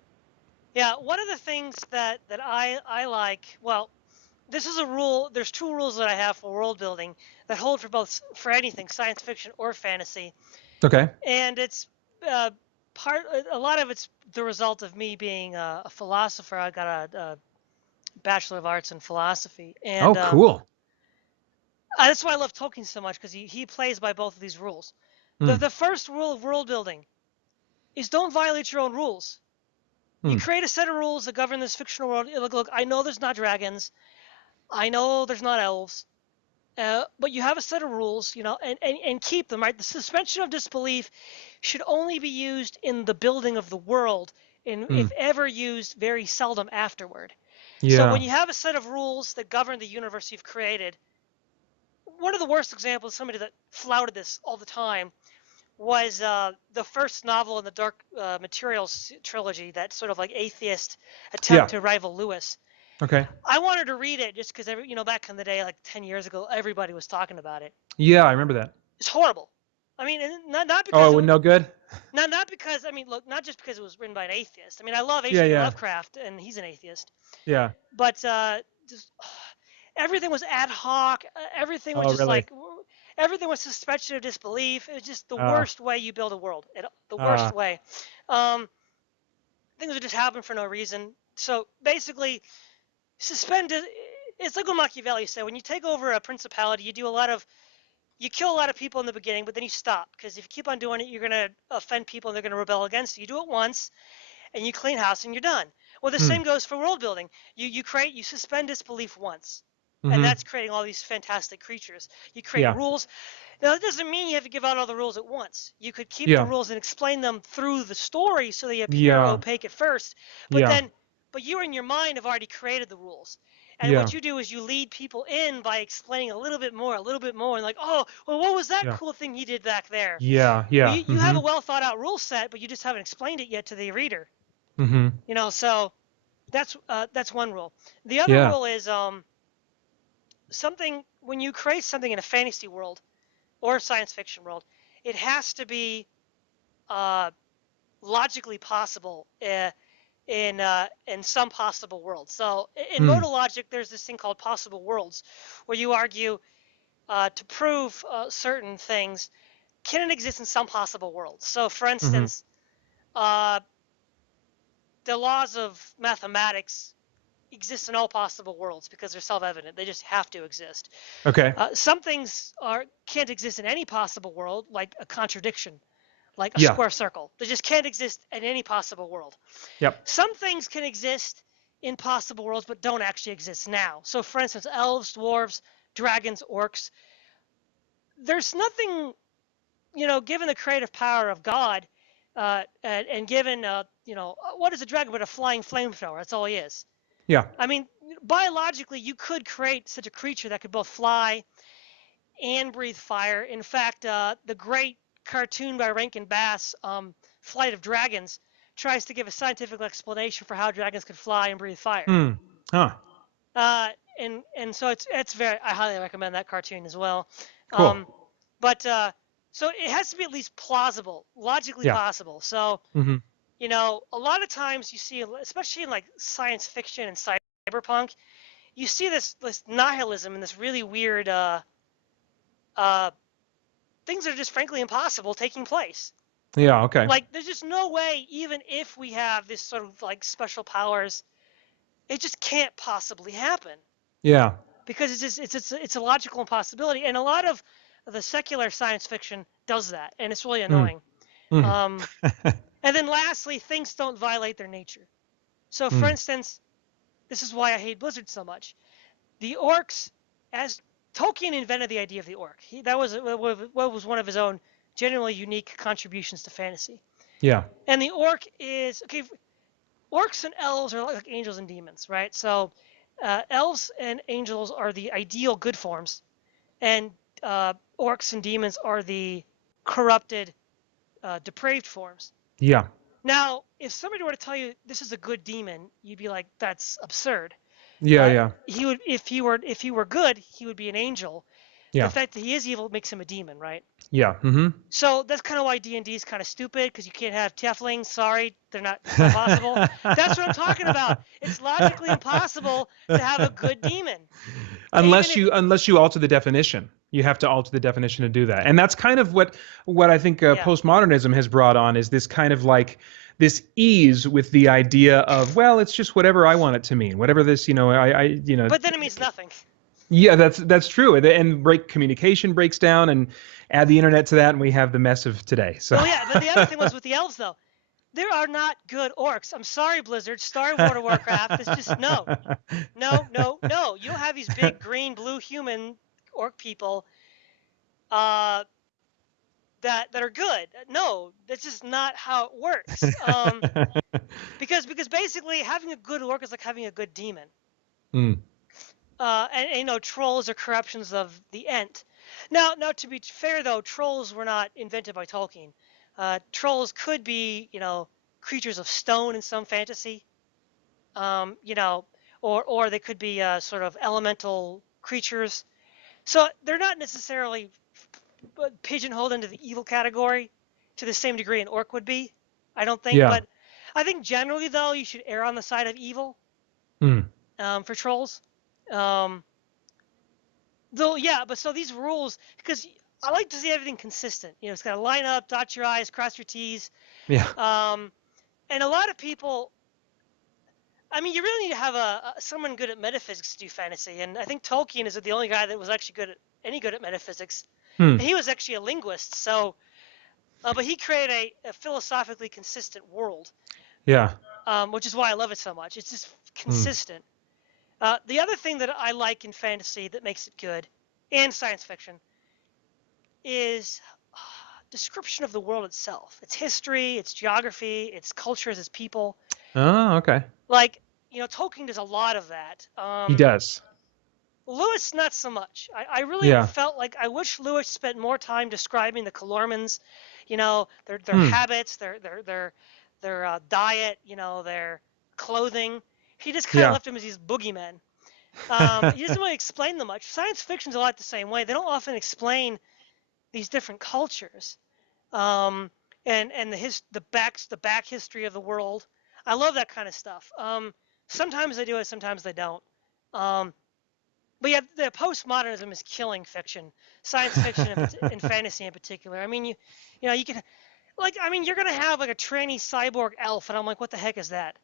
Yeah, one of the things that I like, well, this is a rule. There's two rules that I have for world building that hold for anything, science fiction or fantasy, Okay. and it's uh, a lot of it's the result of me being a philosopher. I got a Bachelor of Arts in philosophy, Oh, and cool. that's why I love Tolkien so much because he plays by both of these rules. The Hmm. the first rule of world building is don't violate your own rules. You Hmm. create a set of rules that govern this fictional world. Look, I know there's not dragons. I know there's not elves. But you have a set of rules, and keep them, right? The suspension of disbelief should only be used in the building of the world, and Hmm. if ever used, very seldom afterward. So when Yeah. you have a set of rules that govern the universe you've created, one of the worst examples, somebody that flouted this all the time, was the first novel in the Dark Materials trilogy, that sort of like atheist attempt Yeah. to rival Lewis. Okay. I wanted to read it just because back in the day, like 10 years ago, everybody was talking about it. Yeah, I remember that. It's horrible. I mean, not because Oh, no good. not because I mean, look, not just because it was written by an atheist. I mean, I love Yeah. H.P. Yeah. Lovecraft, and he's an atheist. Yeah. But just everything was ad hoc. Everything was Oh, just really? like everything was suspension of disbelief. It was just the Uh. worst way you build a world. The Uh. worst way. Um, Things would just happen for no reason. So basically, suspended. It's like what Machiavelli said: when you take over a principality, you kill a lot of people in the beginning, but then you stop, because if you keep on doing it, you're going to offend people and they're going to rebel against you. You do it once, and you clean house, and you're done. Well, the Hmm. same goes for world building. You suspend disbelief once, and Mm-hmm. that's creating all these fantastic creatures. You create Yeah. rules. Now, that doesn't mean you have to give out all the rules at once. You could keep the Yeah. rules and explain them through the story so they appear Yeah. opaque at first, but Yeah. then, but you in your mind have already created the rules. And what Yeah. you do is you lead people in by explaining a little bit more, and like, oh, well, what was that Yeah. cool thing he did back there? Yeah. Well, Yeah. you have Mm-hmm. a well thought out rule set, but you just haven't explained it yet to the reader. Mm-hmm. So that's one rule. The other Yeah. rule is something when you create something in a fantasy world or a science fiction world, it has to be uh, logically possible. in some possible world. So in Hmm. modal logic, there's this thing called possible worlds, where you argue to prove certain things can it exist in some possible worlds. So, for Mm-hmm. instance, uh, the laws of mathematics exist in all possible worlds because they're self-evident. They just have to exist. Okay. Some things can't exist in any possible world, like a contradiction, like a Yeah. square circle. They just can't exist in any possible world. Yep. Some things can exist in possible worlds but don't actually exist now. So, for instance, elves, dwarves, dragons, orcs. There's nothing, given the creative power of God, and given, what is a dragon but a flying flamethrower? That's all he is. Yeah. I mean, biologically, you could create such a creature that could both fly and breathe fire. In fact, the great cartoon by Rankin Bass, Flight of Dragons, tries to give a scientific explanation for how dragons could fly and breathe fire. Hmm. Huh. Uh, and so it's very, I highly recommend that cartoon as well. Cool. But so it has to be at least plausible, logically Yeah. possible. So, Mm-hmm. a lot of times you see, especially in like science fiction and cyberpunk, you see this nihilism and this really weird things that are just frankly impossible taking place. Yeah. Okay. Like there's just no way, even if we have this sort of like special powers, it just can't possibly happen Yeah. because it's a logical impossibility. And a lot of the secular science fiction does that, and it's really Mm. annoying. Mm. Um, and then lastly, things don't violate their nature. So, for Mm. instance, this is why I hate Blizzard so much. The orcs, as Tolkien invented the idea of the orc. That was what was one of his own genuinely unique contributions to fantasy. Yeah. And the orc is okay. Orcs and elves are like angels and demons, right? So, elves and angels are the ideal good forms, and orcs and demons are the corrupted, depraved forms. Yeah. Now, if somebody were to tell you this is a good demon, you'd be like, "That's absurd." Yeah. Yeah. He would, if he were good, he would be an angel. The Yeah. fact that he is evil makes him a demon, right? Yeah. Mm-hmm. So that's kind of why D&D is kind of stupid, because you can't have tieflings. Sorry, they're not. It's not possible. That's what I'm talking about. It's logically impossible to have a good demon. Even if Unless you alter the definition, you have to alter the definition to do that. And that's kind of what I think yeah, postmodernism has brought on, is this kind of like this ease with the idea of, well, it's just whatever I want it to mean, whatever this, but then it means nothing. yeah, that's true. And communication breaks down, and add the internet to that, and we have the mess of today. So Oh yeah, but the other thing was with the elves though. There are not good orcs. I'm sorry, Blizzard. Sorry, World of Warcraft. It's just no. You have these big green, blue human orc people that are good. No, that's just not how it works. Because basically having a good orc is like having a good demon. Mm. And trolls are corruptions of the Ent. Now to be fair though, trolls were not invented by Tolkien. Trolls could be, creatures of stone in some fantasy. Or they could be sort of elemental creatures. So they're not necessarily pigeonholed into the evil category to the same degree an orc would be, I don't think. Yeah. But I think generally, though, you should err on the side of evil Mm. for trolls. Um, though, yeah, but so these rules, because I like to see everything consistent. It's got to line up, dot your I's, cross your T's. Yeah. And a lot of people, I mean, you really need to have someone good at metaphysics to do fantasy. And I think Tolkien is the only guy that was actually good at metaphysics. Hmm. And he was actually a linguist, so but he created a philosophically consistent world. Yeah. Which is why I love it so much. It's just consistent. The other thing that I like in fantasy that makes it good, and science fiction, is description of the world itself. Its history, its geography, its cultures, its people. Oh, okay. Like, Tolkien does a lot of that. He does. Lewis, not so much. I really Yeah. felt like I wish Lewis spent more time describing the Calormans, their habits, their diet, their clothing. He just kind of Yeah. left them as these boogeymen. He doesn't really explain them much. Science fiction's a lot the same way. They don't often explain these different cultures, and the back history of the world. I love that kind of stuff. Sometimes they do it, sometimes they don't. Um, but yeah, the postmodernism is killing fiction, science fiction and fantasy in particular. I mean, you can like, I mean, you're gonna have like a tranny cyborg elf, and I'm like, what the heck is that?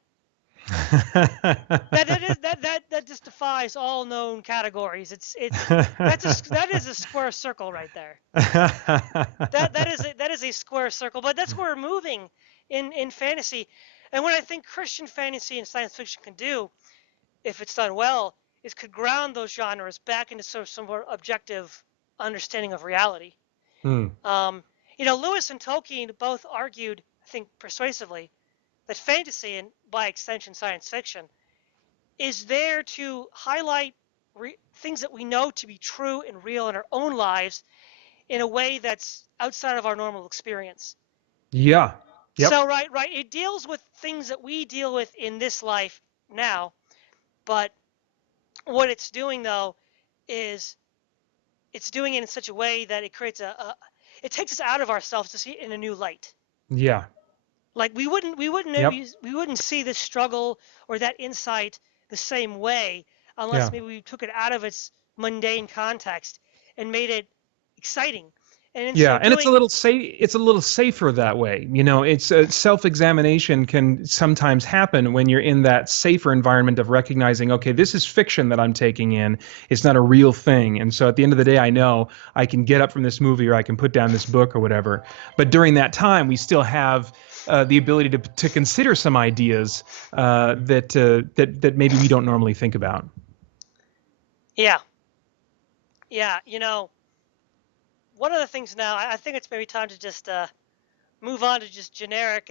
That just defies all known categories. That is a square circle right there. That is a square circle. But that's where we're moving in fantasy. And what I think Christian fantasy and science fiction can do, if it's done well, is could ground those genres back into sort of some more objective understanding of reality. Hmm. Lewis and Tolkien both argued, I think persuasively, that fantasy and by extension science fiction is there to highlight things that we know to be true and real in our own lives in a way that's outside of our normal experience. Yeah. Yep. So right, it deals with things that we deal with in this life now, but what it's doing though is it's doing it in such a way that it creates it takes us out of ourselves to see it in a new light. Yeah. Like we wouldn't see this struggle or that insight the same way unless maybe we took it out of its mundane context and made it exciting. And in so And it's a doing, little safe. It's a little safer that way. It's self-examination can sometimes happen when you're in that safer environment of recognizing, okay, this is fiction that I'm taking in. It's not a real thing. And so at the end of the day, I know I can get up from this movie or I can put down this book or whatever. But during that time, we still have the ability to consider some ideas that maybe we don't normally think about. Yeah. One of the things now, I think it's maybe time to just move on to just generic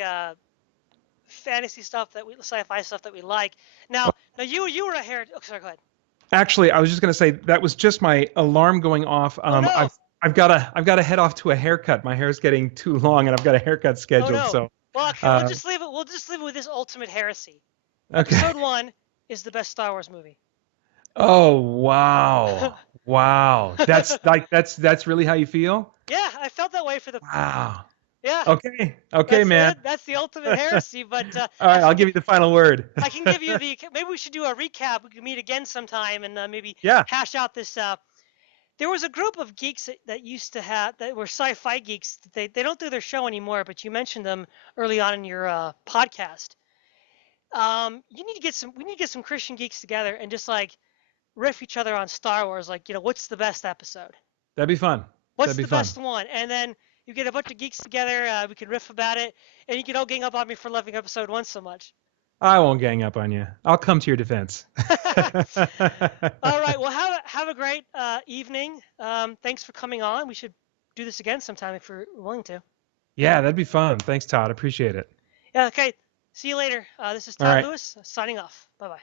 fantasy stuff sci-fi stuff that we like. Now you were a heretic. Oh, sorry, go ahead. Actually, I was just going to say that was just my alarm going off. Oh no. I've got to head off to a haircut. My hair's getting too long, and I've got a haircut scheduled. Oh no. So, well, okay, we'll just leave it. We'll just leave it with this ultimate heresy. Okay. Episode 1 is the best Star Wars movie. Oh wow, wow! That's really how you feel? Yeah, I felt that way for the. Wow. Yeah. Okay, man. That's the ultimate heresy, but all right, I'll give you the final word. I can give you the. Maybe we should do a recap. We can meet again sometime and maybe hash out this. There was a group of geeks that used to have that were sci-fi geeks. They don't do their show anymore, but you mentioned them early on in your podcast. We need to get some Christian geeks together and just like riff each other on Star Wars. Like, what's the best episode? That'd be fun. What's the best one? And then you get a bunch of geeks together. We can riff about it, and you can all gang up on me for loving episode 1 so much. I won't gang up on you. I'll come to your defense. All right. Well, have a great evening. Thanks for coming on. We should do this again sometime if you're willing to. Yeah, that'd be fun. Thanks, Todd. Appreciate it. Yeah. Okay. See you later. This is Todd Lewis signing off. Bye-bye.